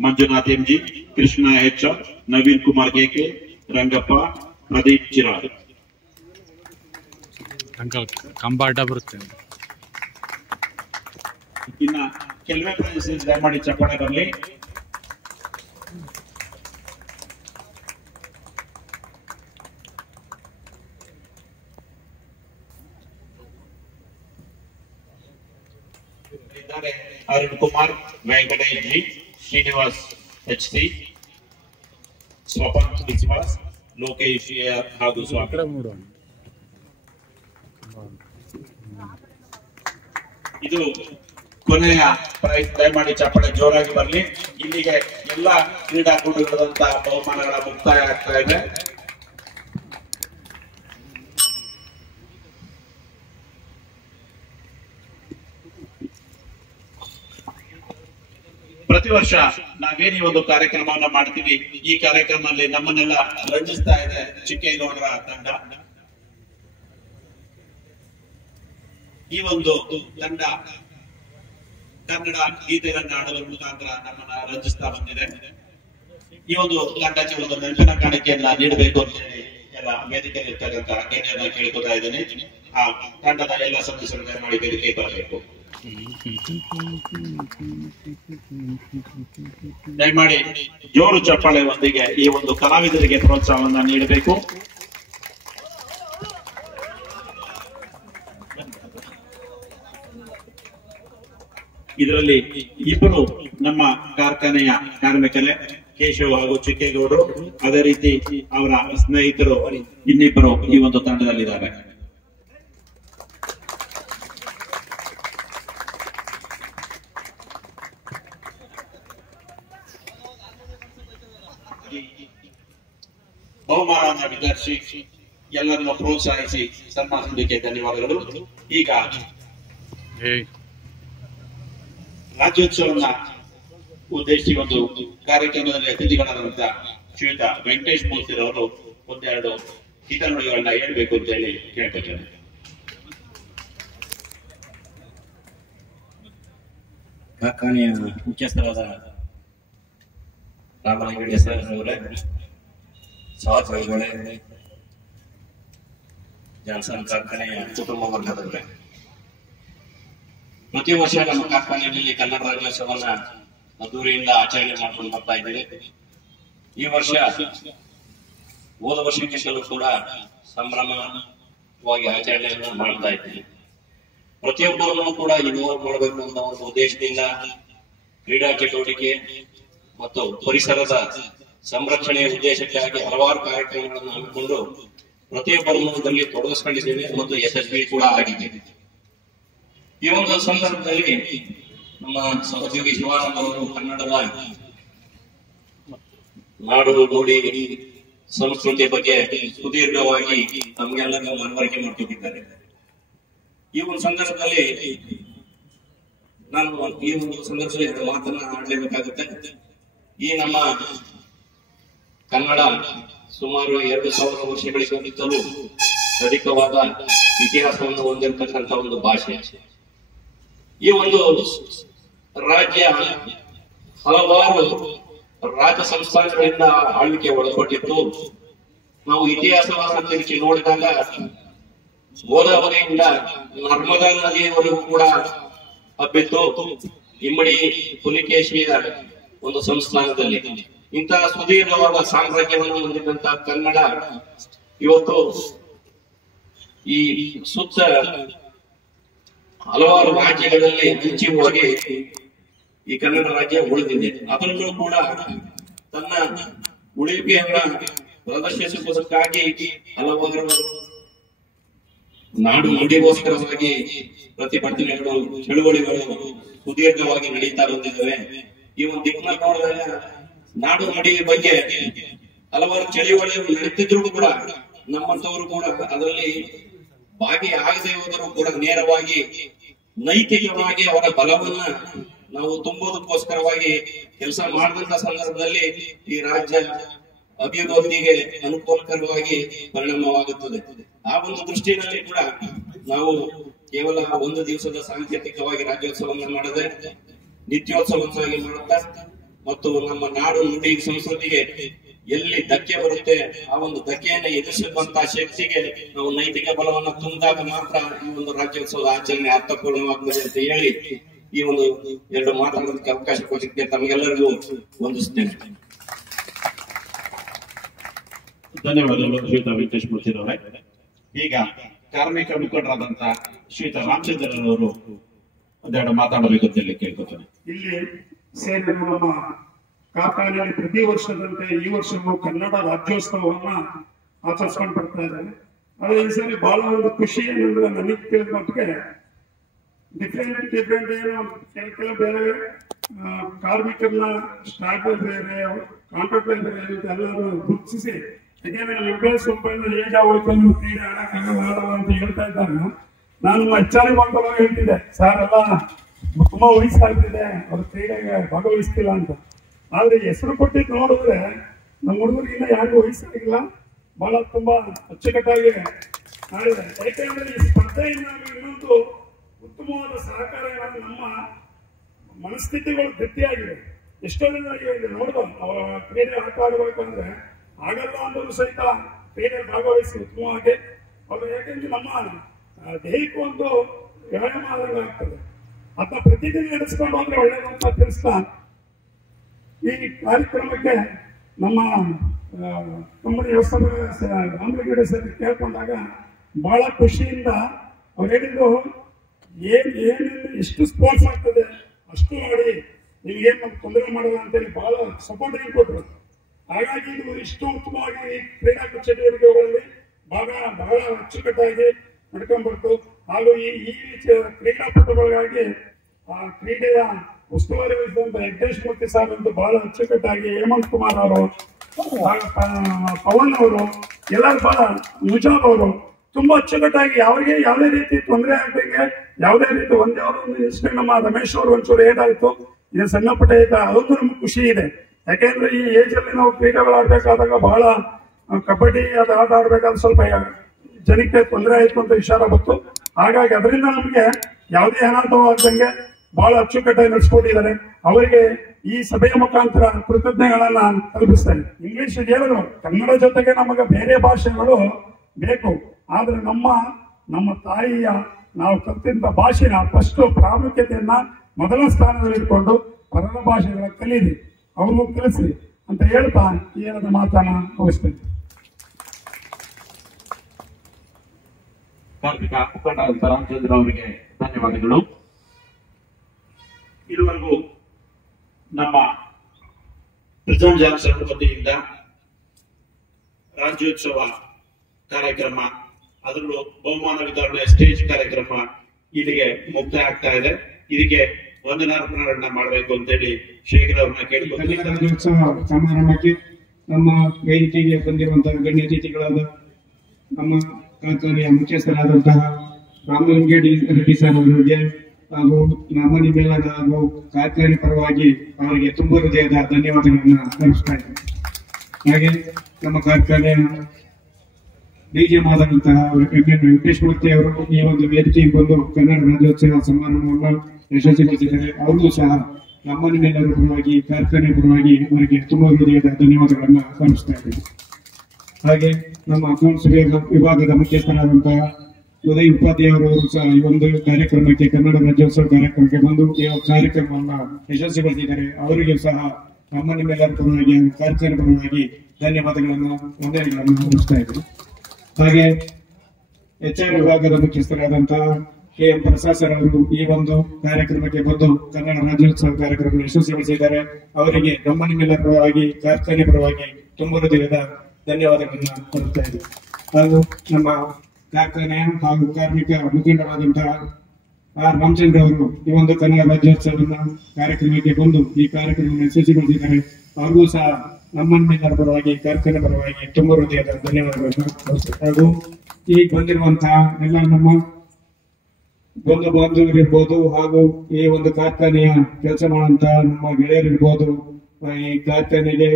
Manjunath MG, Krishna HR, Naveen Kumar KK, Rangappa, Pradeep Chirag. ಕಂಬಾಟ ಬರುತ್ತೆ. ಇನ್ನ ಕೆಲವೇ ಪ್ರದೇಶ ದಯಮಾಡಿ ಚಪ್ಪಾಳೆ ಬರಲಿ. Arun Kumar, Venkatesh G, Srinivas HC, Swapan Biswas, Lokesh AR ಹಾಗೂ ಸ್ವಾಮಿ. ಇದು ಕೊನೆಯ ಪ್ರೈಸ್. ದಯಮಾಡಿ ಚಪ್ಪಾಳೆ ಜೋರಾಗಿ ಬರಲಿ. ಇಲ್ಲಿಗೆ ಎಲ್ಲ ಕ್ರೀಡಾಕೂಟಗಳಂತಹ ಬಹುಮಾನಗಳ ಮುಕ್ತಾಯ ಆಗ್ತಾ ಇದೆ. ಪ್ರತಿ ವರ್ಷ ನಾವೇನು ಈ ಒಂದು ಕಾರ್ಯಕ್ರಮವನ್ನ ಮಾಡ್ತೀವಿ, ಈ ಕಾರ್ಯಕ್ರಮದಲ್ಲಿ ನಮ್ಮನ್ನೆಲ್ಲ ರಂಜಿಸ್ತಾ ಇದೆ ಚಿಕ್ಕೇಗೌಡರ ತಂಡ. ಈ ಒಂದು ತಂಡ ಕನ್ನಡ ಗೀತೆಗಳನ್ನ ಆಡುವ ಮುಖಾಂತರ ನಮ್ಮನ್ನ ರಂಜಿಸ್ತಾ ಬಂದಿದೆ. ಈ ಒಂದು ತಂಡಕ್ಕೆ ಒಂದು ನೆನಪಿನ ಕಾಣಿಕೆಯನ್ನ ನೀಡಬೇಕು ಅಂತ ಹೇಳಿ ಎಲ್ಲ ವೇದಿಕೆಯಲ್ಲಿ ಇರ್ತಕ್ಕಂಥ ಗಣ್ಯರನ್ನ ಕೇಳಿಕೊತಾ ಇದ್ದೇನೆ. ಆ ತಂಡದ ಎಲ್ಲ ಸದಸ್ಯರು ದಯಮಾಡಿ ವೇದಿಕೆ ಬರಬೇಕು. ದಯಮಾಡಿ ಜೋರು ಚಪ್ಪಾಳೆಯೊಂದಿಗೆ ಈ ಒಂದು ಕಲಾವಿದರಿಗೆ ಪ್ರೋತ್ಸಾಹವನ್ನು ನೀಡಬೇಕು. ಇದರಲ್ಲಿ ಇಬ್ಬರು ನಮ್ಮ ಕಾರ್ಖಾನೆಯ ಕಾರ್ಮಿಕರೇ, ಕೇಶವ್ ಹಾಗೂ ಚಿಕ್ಕೇಗೌಡರು, ಅದೇ ರೀತಿ ಅವರ ಸ್ನೇಹಿತರು ಇನ್ನಿಬ್ಬರು ಈ ಒಂದು ತಂಡದಲ್ಲಿದ್ದಾರೆ. ಬಹುಮಾನವನ್ನು ವಿತರಿಸಿ ಎಲ್ಲರನ್ನು ಪ್ರೋತ್ಸಾಹಿಸಿ ಸನ್ಮಾನಿಸುವುದಕ್ಕೆ ಧನ್ಯವಾದಗಳು. ಈಗ ರಾಜ್ಯೋತ್ಸವನ್ನ ಉದ್ದೇಶಿಸಿ ಒಂದು ಕಾರ್ಯಕ್ರಮದಲ್ಲಿ ಅತಿಥಿಗಳಾದಂತ ಶ್ರೀಯುತ ವೆಂಕಟೇಶ್ ಮೂರ್ತಿರವರು ಒಂದೆರಡು ಹಿತನುಡಿಗಳನ್ನ ಹೇಳ್ಬೇಕು ಅಂತ ಹೇಳಿ ಕೇಳ್ಕೊತೇನೆ. ಕಾರ್ಖಾನೆಯ ಮುಖ್ಯಸ್ಥರಾದ ರಾಮಲಿಂಗಯ್ಯ ಸರ್ ಅವರೇ, ಸಹೋದ್ಯೋಗಿಗಳೇ, ಜಾನ್ಸನ್ ಕಾರ್ಖಾನೆಯ ಕುಟುಂಬ ವರ್ಗದವರೇ, ಪ್ರತಿ ವರ್ಷ ನಮ್ಮ ಕಾರ್ಖಾನೆಯಲ್ಲಿ ಕನ್ನಡ ರಾಜ್ಯೋತ್ಸವನ್ನ ಅದ್ದೂರಿಯಿಂದ ಆಚರಣೆ ಮಾಡ್ಕೊಂಡು ಬರ್ತಾ ಇದ್ದೇವೆ. ಈ ವರ್ಷ ಹೋದ ವರ್ಷಕ್ಕಿಂತಲೂ ಕೂಡ ಸಂಭ್ರಮವಾಗಿ ಆಚರಣೆಯನ್ನು ಮಾಡ್ತಾ ಇದ್ದೀವಿ. ಪ್ರತಿಯೊಬ್ಬರನ್ನು ಕೂಡ ಇನ್ವಾಲ್ವ್ ಮಾಡಬೇಕು ಅನ್ನೋ ಒಂದು ಉದ್ದೇಶದಿಂದ ಕ್ರೀಡಾ ಚಟುವಟಿಕೆ ಮತ್ತು ಪರಿಸರದ ಸಂರಕ್ಷಣೆಯ ಉದ್ದೇಶಕ್ಕಾಗಿ ಹಲವಾರು ಕಾರ್ಯಕ್ರಮಗಳನ್ನು ಹಮ್ಮಿಕೊಂಡು ಪ್ರತಿಯೊಬ್ಬರನ್ನು ಇದರಲ್ಲಿ ತೊಡಗಿಸಿಕೊಂಡಿದ್ದೇವೆ ಮತ್ತು ಯಶಸ್ವಿ ಕೂಡ ಆಗಿದ್ದೇವೆ. ಈ ಒಂದು ಸಂದರ್ಭದಲ್ಲಿ ನಮ್ಮ ಸಹೋದ್ಯೋಗಿ ಶಿವಾನಂದ ಅವರು ಕನ್ನಡದ ನಾಡು ನುಡಿ ಸಂಸ್ಕೃತಿಯ ಬಗ್ಗೆ ಸುದೀರ್ಘವಾಗಿ ನಮಗೆಲ್ಲರಿಗೂ ಮನವರಿಕೆ ಮಾಡಿಕೊಟ್ಟಿದ್ದಾರೆ. ಈ ಒಂದು ಸಂದರ್ಭದಲ್ಲಿ ನಾನು ಈ ಒಂದು ಸಂದರ್ಭದಲ್ಲಿ ಮಾತನ್ನ ಆಡಲೇಬೇಕಾಗುತ್ತೆ. ಈ ನಮ್ಮ ಕನ್ನಡ ಸುಮಾರು 2000 ವರ್ಷಗಳಿಗಿಂತಲೂ ಅಧಿಕವಾದ ಇತಿಹಾಸವನ್ನು ಹೊಂದಿರತಕ್ಕಂಥ ಒಂದು ಭಾಷೆ. ಈ ಒಂದು ರಾಜ್ಯ ಹಲವಾರು ರಾಜ ಸಂಸ್ಥಾನಗಳಿಂದ ಆಳ್ವಿಕೆ ಒಳಪಟ್ಟಿತ್ತು. ನಾವು ಇತಿಹಾಸವನ್ನು ತಿರುಗಿ ನೋಡಿದಾಗ ಗೋದಾವರಿಯಿಂದ ನರ್ಮದಾ ನದಿಯವರೆಗೂ ಕೂಡ ಹಬ್ಬಿತ್ತು. ಇಮ್ಮಡಿ ಪುಲಿಕೇಶಿಯ ಒಂದು ಸಂಸ್ಥಾನದಲ್ಲಿ ಇಂತಹ ಸುದೀರ್ಘವಾದ ಸಾಮ್ರಾಜ್ಯವನ್ನು ಹೊಂದಿದಂತಹ ಕನ್ನಡ ಇವತ್ತು ಈ ಸುತ್ತ ಹಲವಾರು ರಾಜ್ಯಗಳಲ್ಲಿ ಹಂಚಿ ಹೋಗಿ ಈ ಕನ್ನಡ ರಾಜ್ಯ ಉಳಿದಿದೆ. ಅದರಲ್ಲೂ ಕೂಡ ತನ್ನ ಉಳಿವಿಕೆಯನ್ನ ಪ್ರದರ್ಶಿಸುವುದಕ್ಕಾಗಿ ಹಲವಾರು ನಾಡು ನುಡಿಗೋಸ್ಕರವಾಗಿ ಪ್ರತಿಭಟನೆಗಳು, ಚಳುವಳಿಗಳು ಸುದೀರ್ಘವಾಗಿ ನಡೀತಾ ಬಂದಿದ್ದಾವೆ. ಈ ಒಂದು ದಿಕ್ಕಿನಲ್ಲಿ ನೋಡಿದಾಗ ನಾಡು ನುಡಿ ಬಗ್ಗೆ ಹಲವಾರು ಚಳುವಳಿಗಳು ನಡೀತಿದ್ರು ಕೂಡ ನಮ್ಮಂತವರು ಕೂಡ ಅದರಲ್ಲಿ ಭಾಗಿಯಾಗದೆ ಹೋದರೂ ಕೂಡ ನೇರವಾಗಿ ನೈತಿಕವಾಗಿ ಅವರ ಬಲವನ್ನ ನಾವು ತುಂಬೋದಕ್ಕೋಸ್ಕರವಾಗಿ ಕೆಲಸ ಮಾಡಿದಂತ ಸಂದರ್ಭದಲ್ಲಿ ಈ ರಾಜ್ಯ ಅಭಿವೃದ್ಧಿಗೆ ಅನುಕೂಲಕರವಾಗಿ ಪರಿಣಾಮವಾಗುತ್ತದೆ. ಆ ಒಂದು ದೃಷ್ಟಿಯಲ್ಲಿ ಕೂಡ ನಾವು ಕೇವಲ ಒಂದು ದಿವಸದ ಸಾಂಕೇತಿಕವಾಗಿ ರಾಜ್ಯೋತ್ಸವವನ್ನು ಮಾಡದೆ ನಿತ್ಯೋತ್ಸವನ್ನಾಗಿ ಮಾಡುತ್ತಾ ಮತ್ತು ನಮ್ಮ ನಾಡು ನುಡಿ ಸಂಸ್ಕೃತಿಗೆ ಎಲ್ಲಿ ಧಕ್ಕೆ ಬರುತ್ತೆ ಆ ಒಂದು ಧಕ್ಕೆಯನ್ನು ಎದುರಿಸುವಂತಹ ಶಕ್ತಿಗೆ ನಾವು ನೈತಿಕ ಬಲವನ್ನು ತುಂಬಿದಾಗ ಮಾತ್ರ ಈ ಒಂದು ರಾಜ್ಯೋತ್ಸವದ ಆಚರಣೆ ಅರ್ಥಪೂರ್ಣವಾಗ್ತದೆ ಅಂತ ಹೇಳಿ ಈ ಒಂದು ಎರಡು ಮಾತಾಡೋದಕ್ಕೆ ಅವಕಾಶ ಕೊಟ್ಟಿದ್ದೆ. ತಮಗೆಲ್ಲರಿಗೂ ವಂದಿಸುತ್ತೇನೆ. ಧನ್ಯವಾದಗಳು ಶ್ರೀಯುತ ವೆಂಕಟೇಶ್ ಮೂರ್ತಿರವರೇ. ಈಗ ಕಾರ್ಮಿಕ ಮುಖಂಡರಾದಂತಹ ಶ್ರೀಯುತ ರಾಮಚಂದ್ರರವರು ಒಂದೆರಡು ಮಾತಾಡಬೇಕು ಅಂತ ಹೇಳಿ ಕೇಳ್ಕೊತಾನೆ. ಇಲ್ಲಿ ಸೇರಿ ನಮ್ಮ ಕಾರ್ಖಾನೆಯಲ್ಲಿ ಪ್ರತಿ ವರ್ಷದಂತೆ ಈ ವರ್ಷವೂ ಕನ್ನಡ ರಾಜ್ಯೋತ್ಸವವನ್ನ ಆಚರಿಸ್ಕೊಂಡು ಬರ್ತಾ ಇದ್ದಾರೆ. ಅದೇ ಈ ಸಾರಿ ಬಹಳ ಒಂದು ಖುಷಿ ಏನಂದ್ರೆ ನನಗೆ ತಿಳಿದ ಮಟ್ಟಿಗೆ ಡಿಫ್ರೆಂಟ್ ಏನು ಕೆಲವು ಬೇರೆ ಕಾರ್ಮಿಕರನ್ನ ಸ್ಟಾರ್ಟ್ ಬೇರೆ ಕಾಂಟ್ರಾಕ್ಟ್ ಬೇರೆ ಎಲ್ಲರೂ ಗುರುತಿಸಿ ಎಂಪ್ಲಾಯ್ಸ್ ಏಜ್ ಆಗೋಯ್ತು ನೀವು ಕ್ರೀಡೆ ಆಡೋಣ ಅಂತ ಹೇಳ್ತಾ ಇದ್ದಾಗ ನಾನು ಹೆಚ್ಚಾರಿ ಮಾಡ್ಕೊಳ್ಳೋ ಹೇಳ್ತಿದ್ದೆ, ಸರ್ ಎಲ್ಲ ತುಂಬಾ ವಯಸ್ಸಾಗ್ತಿದೆ, ಅವ್ರು ಕ್ರೀಡೆಗೆ ಭಾಗವಹಿಸ್ತಿಲ್ಲ ಅಂತ. ಆದ್ರೆ ಹೆಸರು ಕೊಟ್ಟಿದ್ದು ನೋಡಿದ್ರೆ ನಮ್ಮ ಹುಡುಗರಿಗಿನ್ನ ಯಾರಿಗೂ ವಯಸ್ಸಾಗಿಲ್ಲ, ಬಹಳ ತುಂಬಾ ಅಚ್ಚುಕಟ್ಟಾಗಿ ಮಾಡಿದೆ. ಯಾಕೆಂದ್ರೆ ಈ ಸ್ಪರ್ಧೆಯಿಂದ ಇನ್ನೊಂದು ಉತ್ತಮವಾದ ಸಹಕಾರ ಏನಾದ್ರು ನಮ್ಮ ಮನಸ್ಥಿತಿಗಳು ಗಟ್ಟಿಯಾಗಿವೆ. ಎಷ್ಟೋ ಜನ ನೋಡ್ದು ಕ್ರೀಡೆ ಆಟ ಆಡಬೇಕು ಅಂದ್ರೆ ಆಗಲ್ಲ ಅಂದರೂ ಸಹಿತ ಕ್ರೀಡೆ ಭಾಗವಹಿಸಿ ಉತ್ತಮವಾಗಿ ಅವರು, ಯಾಕೆಂದ್ರೆ ನಮ್ಮ ದೇಹಕ್ಕೆ ಒಂದು ವ್ಯಾಯಾಮ ಆದಂಗೆ ಆಗ್ತದೆ. ಅದನ್ನ ಪ್ರತಿದಿನ ನಡೆಸ್ಕೊಂಡು ಹೋದ್ರೆ ಒಳ್ಳೇದು ಅಂತ ತಿಳಿಸ್ತಾ ಈ ಕಾರ್ಯಕ್ರಮಕ್ಕೆ ನಮ್ಮ ಕಂಪನಿ ವ್ಯವಸ್ಥಾಪಕ ರಾಮಲಿಂಗೇಗೌಡ ಸರ್ ಕೇಳ್ಕೊಂಡಾಗ ಬಹಳ ಖುಷಿಯಿಂದ ಅವ್ರು ಹೇಳಿದ್ರು ಏನೇನು ಎಷ್ಟು ಸ್ಪೋರ್ಟ್ಸ್ ಆಗ್ತದೆ ಅಷ್ಟು ಮಾಡಿ ನಿಮ್ಗೇನು ನಮ್ಗೆ ತೊಂದರೆ ಮಾಡಲ್ಲ ಅಂತೇಳಿ ಬಹಳ ಸಪೋರ್ಟಿಂಗ್ ಕೊಟ್ಟರು. ಹಾಗಾಗಿ ಇದು ಇಷ್ಟು ಉತ್ತಮವಾಗಿ ಕ್ರೀಡಾ ಚಟುವಟಿಕೆಗಳಲ್ಲಿ ಬಹಳ ಅಚ್ಚುಕಟ್ಟಾಗಿ ನಡ್ಕೊಂಡ್ಬರ್ತು. ಹಾಗೂ ಈ ಕ್ರೀಡಾಪಟುಗಳಿಗಾಗಿ ಆ ಕ್ರೀಡೆಯ ಉಸ್ತುವಾರಿ ವಹಿಸಿದಂತ ವೆಂಕಟೇಶ್ ಮೂರ್ತಿ ಸಾರ್ ಅಂತ ಬಹಳ ಅಚ್ಚುಕಟ್ಟಾಗಿ ಹೇಮಂತ್ ಕುಮಾರ್ ಅವರು, ಪವನ್ ಅವರು, ಎಲ್ಲರೂ ಬಹಳ ಮುಜಾಬ್ ಅವರು ತುಂಬಾ ಅಚ್ಚುಕಟ್ಟಾಗಿ ಯಾವ್ರಿಗೆ ಯಾವುದೇ ರೀತಿ ತೊಂದರೆ ಆಗ್ದಂಗೆ ಯಾವುದೇ ರೀತಿ ಯಾವುದೋ ಒಂದು ಇನ್ಸಿಡೆಂಟ್ ನಮ್ಮ ರಮೇಶ್ ಅವರು ಒಂಚೂರು ಏನಾಯ್ತು ಇದು ಸಣ್ಣ ಪುಟ್ಟ ಅದೊಂದು ನಮ್ಗೆ ಖುಷಿ ಇದೆ. ಯಾಕೆಂದ್ರೆ ಈ ಏಜ್ ಅಲ್ಲಿ ನಾವು ಕ್ರೀಡೆಗಳು ಆಡ್ಬೇಕಾದಾಗ ಬಹಳ ಕಬಡ್ಡಿ ಅದು ಆಟ ಆಡ್ಬೇಕಾದ್ರೆ ಸ್ವಲ್ಪ ಜನಕ್ಕೆ ತೊಂದರೆ ಆಯ್ತು ಅಂತ ವಿಚಾರ ಬಂತು. ಹಾಗಾಗಿ ಅದರಿಂದ ನಮ್ಗೆ ಯಾವುದೇ ಅನಾಹುತವಾಗದಂಗೆ ಬಹಳ ಅಚ್ಚುಕಟ್ಟಾಗಿ ನಡೆಸ್ಕೊಂಡಿದ್ದಾರೆ. ಅವರಿಗೆ ಈ ಸಭೆಯ ಮುಖಾಂತರ ಕೃತಜ್ಞತೆಗಳನ್ನ ತಲುಪಿಸ್ತೇನೆ. ಇಂಗ್ಲಿಷ್ ಹೇಳಿದ್ರು ಕನ್ನಡ ಜೊತೆಗೆ ನಮಗೆ ಬೇರೆ ಭಾಷೆಗಳು ಬೇಕು, ಆದ್ರೆ ನಮ್ಮ ತಾಯಿಯ ನಾವು ಕಲ್ತಿದ್ದ ಭಾಷೆನ ಫಸ್ಟ್ ಪ್ರಾಮುಖ್ಯತೆಯನ್ನ ಮೊದಲ ಸ್ಥಾನದಲ್ಲಿ ಇಟ್ಕೊಂಡು ಪರರ ಭಾಷೆಗಳ ಕಲೀರಿ, ಅವ್ರಿಗೂ ಕಲಿಸ್ರಿ ಅಂತ ಹೇಳ್ತಾ ಏನದ ಮಾತನ್ನ ಮುಗಿಸ್ತೇನೆ. ಕಾರ್ಮಿಕ ಮುಖಂಡರಾದ ರಾಮಚಂದ್ರ ಅವರಿಗೆ ಧನ್ಯವಾದಗಳು. ಇದುವರೆಗೂ ನಮ್ಮ ಪ್ರಿಸಂ ಜಾನ್ಸನ್ ವತಿಯಿಂದ ರಾಜ್ಯೋತ್ಸವ ಕಾರ್ಯಕ್ರಮ, ಅದರಲ್ಲೂ ಬಹುಮಾನ ವಿತರಣೆ ಸ್ಟೇಜ್ ಕಾರ್ಯಕ್ರಮ ಇಲ್ಲಿಗೆ ಮುಕ್ತಾಯ ಆಗ್ತಾ ಇದೆ. ಇದಕ್ಕೆ ವಂದನಾರ್ಪಣೆಗಳನ್ನ ಮಾಡಬೇಕು ಅಂತೇಳಿ ಶೇಖರ್ ಅವ್ರನ್ನ ಕೇಳಿಕೊಂಡು ರಾಜ್ಯೋತ್ಸವ ಸಮಾರಂಭಕ್ಕೆ ನಮ್ಮ ವೇದಿಕೆಗೆ ಬಂದಿರುವಂತಹ ಗಣ್ಯ ಅತಿಥಿಗಳಾದ ನಮ್ಮ ಕಾರ್ಖಾನೆಯ ಮುಖ್ಯಸ್ಥರಾದಂತಹ ರಾಮಲಿಂಗೇಗೌಡ ಸರ್ ಅವರಿಗೆ ಹಾಗೂ ನಮ್ಮನಿ ಮೇಲಾದ ಹಾಗೂ ಕಾರ್ಖಾನೆ ಪರವಾಗಿ ಅವರಿಗೆ ತುಂಬ ಹೃದಯದ ಧನ್ಯವಾದಗಳನ್ನ ಅರ್ಪಿಸ್ತಾ ಇದ್ದೇನೆ. ಹಾಗೆ ನಮ್ಮ ಕಾರ್ಖಾನೆಯ ಡಿಜೆ ಆದಂತಹ ವೆಂಕಟೇಶ್ ಮೂರ್ತಿ ಅವರು ಈ ಒಂದು ವೇದಿಕೆಗೆ ಬಂದು ಕನ್ನಡ ರಾಜ್ಯೋತ್ಸವ ಸಮಾರಂಭವನ್ನು ಯಶಸ್ವಿಗೊಳಿಸಿದ್ದಾರೆ. ಅವ್ರಿಗೂ ಸಹ ನಮ್ಮನಿ ಮೇಲರ ಪರವಾಗಿ ಕಾರ್ಖಾನೆ ಪರವಾಗಿ ಅವರಿಗೆ ತುಂಬ ಹೃದಯದ ಧನ್ಯವಾದಗಳನ್ನ ಅರ್ಪಿಸ್ತಾ ಇದ್ದೇನೆ. ಹಾಗೆ ನಮ್ಮ ಅಕೌಂಟ್ಸ್ ವಿಭಾಗದ ಮುಖ್ಯಸ್ಥರಾದಂತಹ ಉದಯ್ ಉಪಾಧ್ಯಾಯ ಅವರು ಸಹ ಈ ಒಂದು ಕಾರ್ಯಕ್ರಮಕ್ಕೆ ಕನ್ನಡ ರಾಜ್ಯೋತ್ಸವ ಕಾರ್ಯಕ್ರಮಕ್ಕೆ ಬಂದು ಈ ಕಾರ್ಯಕ್ರಮವನ್ನ ಯಶಸ್ವಿಗೊಳಿಸಿದ್ದಾರೆ. ಅವರಿಗೂ ಸಹ ನಮ್ಮ ನಿಮ್ಮೆಲ್ಲರ ಪರವಾಗಿ ಕಾರ್ಖಾನೆ ಪರವಾಗಿ ಧನ್ಯವಾದಗಳನ್ನು ವಂದನೆಗಳನ್ನು ಅರ್ಪಿಸ್ತಾ ಇದ್ದಾರೆ. ಹಾಗೆ HR ವಿಭಾಗದ ಮುಖ್ಯಸ್ಥರಾದಂತಹ KM ಪ್ರಸಾದ್ ಸರ್ ಅವರು ಈ ಒಂದು ಕಾರ್ಯಕ್ರಮಕ್ಕೆ ಬಂದು ಕನ್ನಡ ರಾಜ್ಯೋತ್ಸವ ಕಾರ್ಯಕ್ರಮ ಯಶಸ್ವಿಗೊಳಿಸಿದ್ದಾರೆ. ಅವರಿಗೆ ನಮ್ಮ ನಿಮ್ಮೆಲ್ಲರ ಪರವಾಗಿ ಕಾರ್ಖಾನೆ ಪರವಾಗಿ ತುಂಬ ಹೃದಯದ ಧನ್ಯವಾದಗಳನ್ನು ಕೊಡ್ತಾ ಇದ್ದೀವಿ. ಹಾಗೂ ನಮ್ಮ ಕಾರ್ಖಾನೆ ಹಾಗೂ ಕಾರ್ಮಿಕ ಮುಖಂಡರಾದಂತಹ ರಾಮಚಂದ್ರ ಅವರು ಈ ಒಂದು ಕನ್ನಡ ರಾಜ್ಯೋತ್ಸವದ ಕಾರ್ಯಕ್ರಮಕ್ಕೆ ಬಂದು ಈ ಕಾರ್ಯಕ್ರಮವನ್ನು ಯಶಸ್ವಿಗೊಳಿಸಿದ್ದಾರೆ. ಅವ್ರಿಗೂ ಸಹ ನಮ್ಮನ್ನೆಲ್ಲರ ಪರವಾಗಿ ಕಾರ್ಖಾನೆ ಪರವಾಗಿ ತುಂಬ ಹೃದಯದ ಧನ್ಯವಾದಗಳನ್ನು ಹಾಗೂ ಈಗ ಬಂದಿರುವಂತಹ ಎಲ್ಲ ನಮ್ಮ ಬಂಧು ಬಾಂಧವರಿರ್ಬೋದು ಹಾಗೂ ಈ ಒಂದು ಕಾರ್ಖಾನೆಯ ಕೆಲಸ ಮಾಡುವಂತಹ ನಮ್ಮ ಗೆಳೆಯರಿರ್ಬೋದು, ಈ ಕಾರ್ಖಾನೆಗೆ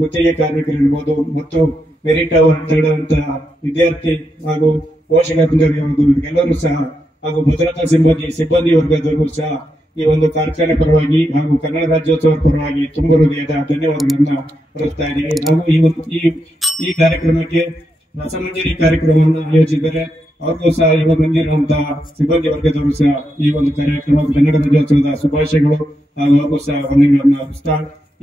ಗುತ್ತಿಗೆ ಕಾರ್ಮಿಕರಿರ್ಬೋದು ಮತ್ತು ಮೆರಿಟ್ ಅವಾರ್ಡ್ ತಗೊಳ್ಳುವಂತಹ ವಿದ್ಯಾರ್ಥಿ ಹಾಗೂ ಪೋಷಕರಿರ್ಬೋದು ಎಲ್ಲರೂ ಸಹ ಹಾಗೂ ಭದ್ರತಾ ಸಿಬ್ಬಂದಿ ವರ್ಗದವರಿಗೂ ಸಹ ಈ ಒಂದು ಕಾರ್ಖಾನೆ ಪರವಾಗಿ ಹಾಗೂ ಕನ್ನಡ ರಾಜ್ಯೋತ್ಸವ ಪರವಾಗಿ ತುಂಬ ಹೃದಯದ ಧನ್ಯವಾದಗಳನ್ನ ಅರ್ಪಿಸ್ತಾ ಇದ್ದೀವಿ. ಹಾಗೂ ಈ ಕಾರ್ಯಕ್ರಮಕ್ಕೆ ರಸಮಂಜರಿ ಕಾರ್ಯಕ್ರಮವನ್ನು ಆಯೋಜಿಸಿದರೆ ಅವ್ರಿಗೂ ಸಹ ಇವಾಗ ಬಂದಿರುವಂತಹ ಸಿಬ್ಬಂದಿ ವರ್ಗದವರು ಸಹ ಈ ಒಂದು ಕಾರ್ಯಕ್ರಮ ಕನ್ನಡ ರಾಜ್ಯೋತ್ಸವದ ಶುಭಾಶಯಗಳು ಹಾಗೂ ಅವ್ರಿಗೂ ಸಹ ವಂದನೆಗಳನ್ನ ಅರ್ಪಿಸ್ತಾ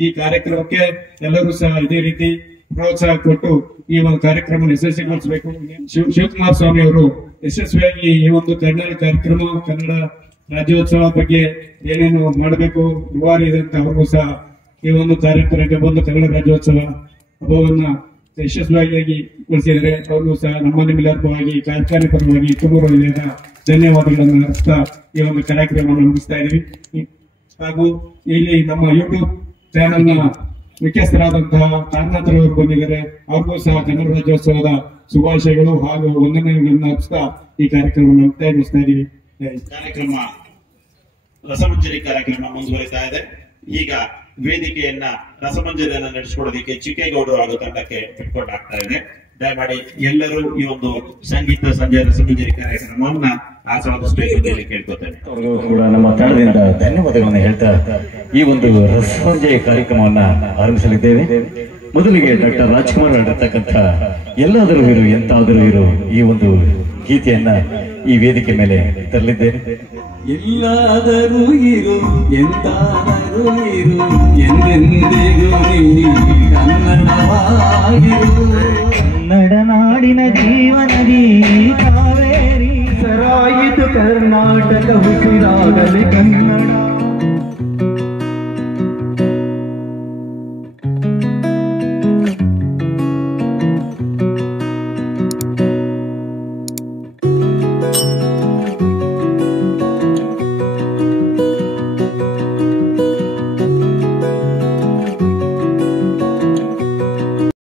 ಈ ಕಾರ್ಯಕ್ರಮಕ್ಕೆ ಎಲ್ಲರೂ ಸಹ ಇದೇ ರೀತಿ ಪ್ರೋತ್ಸಾಹ ಕೊಟ್ಟು ಈ ಒಂದು ಕಾರ್ಯಕ್ರಮ ಯಶಸ್ವಿಗೊಳಿಸಬೇಕು. ಶಿವಕುಮಾರ ಸ್ವಾಮಿ ಅವರು ಯಶಸ್ವಿಯಾಗಿ ಈ ಒಂದು ಕಾರ್ಯಕ್ರಮ ಕನ್ನಡ ರಾಜ್ಯೋತ್ಸವ ಬಗ್ಗೆ ಏನೇನು ಮಾಡಬೇಕು ದುಬಾರಿ ಇದೆ ಅಂತ ಅವ್ರಿಗೂ ಸಹ ಈ ಒಂದು ಕಾರ್ಯಕ್ರಮಕ್ಕೆ ಬಂದು ಕನ್ನಡ ರಾಜ್ಯೋತ್ಸವ ಹಬ್ಬವನ್ನ ಯಶಸ್ವಿಯಾಗಿ ಗೊಳಿಸಿದರೆ ಅವ್ರಿಗೂ ಸಹ ನಮ್ಮ ನಿಮ್ಮೆಲ್ಲರ ಪರವಾಗಿ ಕಾರ್ಖಾನೆ ಪರವಾಗಿ ತುಂಬ ಹೃದಯದ ಧನ್ಯವಾದಗಳನ್ನು ಅರ್ಪಿಸ್ತಾ ಈ ಒಂದು ಕಾರ್ಯಕ್ರಮವನ್ನು ಮುಗಿಸ್ತಾ ಇದ್ದೀವಿ. ಹಾಗೂ ಇಲ್ಲಿ ನಮ್ಮ ಯೂಟ್ಯೂಬ್ ಚಾನೆಲ್ನ ಮುಖ್ಯಸ್ಥರಾದಂತಹ ತಾರನಾಥ್ ಅವರು ಬಂದಿದ್ದಾರೆ. ಅವ್ರಿಗೂ ಸಹ ಕನ್ನಡ ರಾಜ್ಯೋತ್ಸವದ ಶುಭಾಶಯಗಳು ಹಾಗೂ ವಂದನೆಗಳನ್ನು ಅರ್ಪಿಸ್ತಾ ಈ ಕಾರ್ಯಕ್ರಮವನ್ನು ಮುಕ್ತಾಯಗೊಳಿಸ್ತಾ ಇದ್ದೀವಿ. ಕಾರ್ಯಕ್ರಮ ರಸಮಂಜರಿ ಕಾರ್ಯಕ್ರಮ ಮುಂದುವರಿತಾ ಇದೆ. ಈಗ ವೇದಿಕೆಯನ್ನ ರಸಮಂಜರಿಯನ್ನ ನಡೆಸಿಕೊಡೋದಕ್ಕೆ ಚಿಕ್ಕೇಗೌಡರು ಹಾಗೂ ತಂಡಕ್ಕೆ ಬಿಟ್ಕೊಟ್ಟಾಗ್ತಾ ಇದೆ. ದಯಮಾಡಿ ಎಲ್ಲರೂ ಈ ಒಂದು ಸಂಗೀತ ಸಂಜೆ ರಸಮಂಜರಿ ಕಾರ್ಯಕ್ರಮವನ್ನ ಆಸ್ವಾದಿಸಬೇಕು ಕೇಳ್ಕೊತೇನೆ. ಅವ್ರಿಗೂ ಕೂಡ ನಮ್ಮ ತಂಡದಿಂದ ಧನ್ಯವಾದಗಳನ್ನು ಹೇಳ್ತಾ ಈ ಒಂದು ರಸಮಂಜರಿ ಕಾರ್ಯಕ್ರಮವನ್ನ ಆರಂಭಿಸಲಿದ್ದೇವೆ. ಮೊದಲಿಗೆ ಡಾಕ್ಟರ್ ರಾಜ್ಕುಮಾರ್ ಆಡಿರ್ತಕ್ಕಂಥ ಎಲ್ಲಾದರೂ ಇರು ಎಂತಾದರೂ ಇರು ಈ ಒಂದು ಗೀತೆಯನ್ನ ಈ ವೇದಿಕೆ ಮೇಲೆ ತರಲಿದ್ದೇನೆ. ಎಲ್ಲಾದರೂ ಇರು ಎಂದಾದರೂ ಇರು ಎಂದೆಂದಿಗೂ ನೀ ಕನ್ನಡವಾಗಿರು. ಕನ್ನಡ ನಾಡಿನ ಜೀವನದಿ ಕಾವೇರಿ ಸರಾಯಿತು ಕರ್ನಾಟಕ ಉಸಿರಾಗಲಿ ಕನ್ನಡ.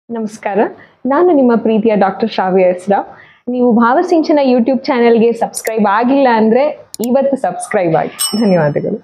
ನಮಸ್ಕಾರ, ನಾನು ನಿಮ್ಮ ಪ್ರೀತಿಯ ಡಾಕ್ಟರ್ ಶ್ರಾವ್ಯ ಎಸ್ ರಾವ್. ನೀವು ಭಾವಸಿಂಚನ ಯೂಟ್ಯೂಬ್ ಚಾನೆಲ್ಗೆ ಸಬ್ಸ್ಕ್ರೈಬ್ ಆಗಿಲ್ಲ ಅಂದರೆ ಇವತ್ತು ಸಬ್ಸ್ಕ್ರೈಬ್ ಆಗಿ. ಧನ್ಯವಾದಗಳು.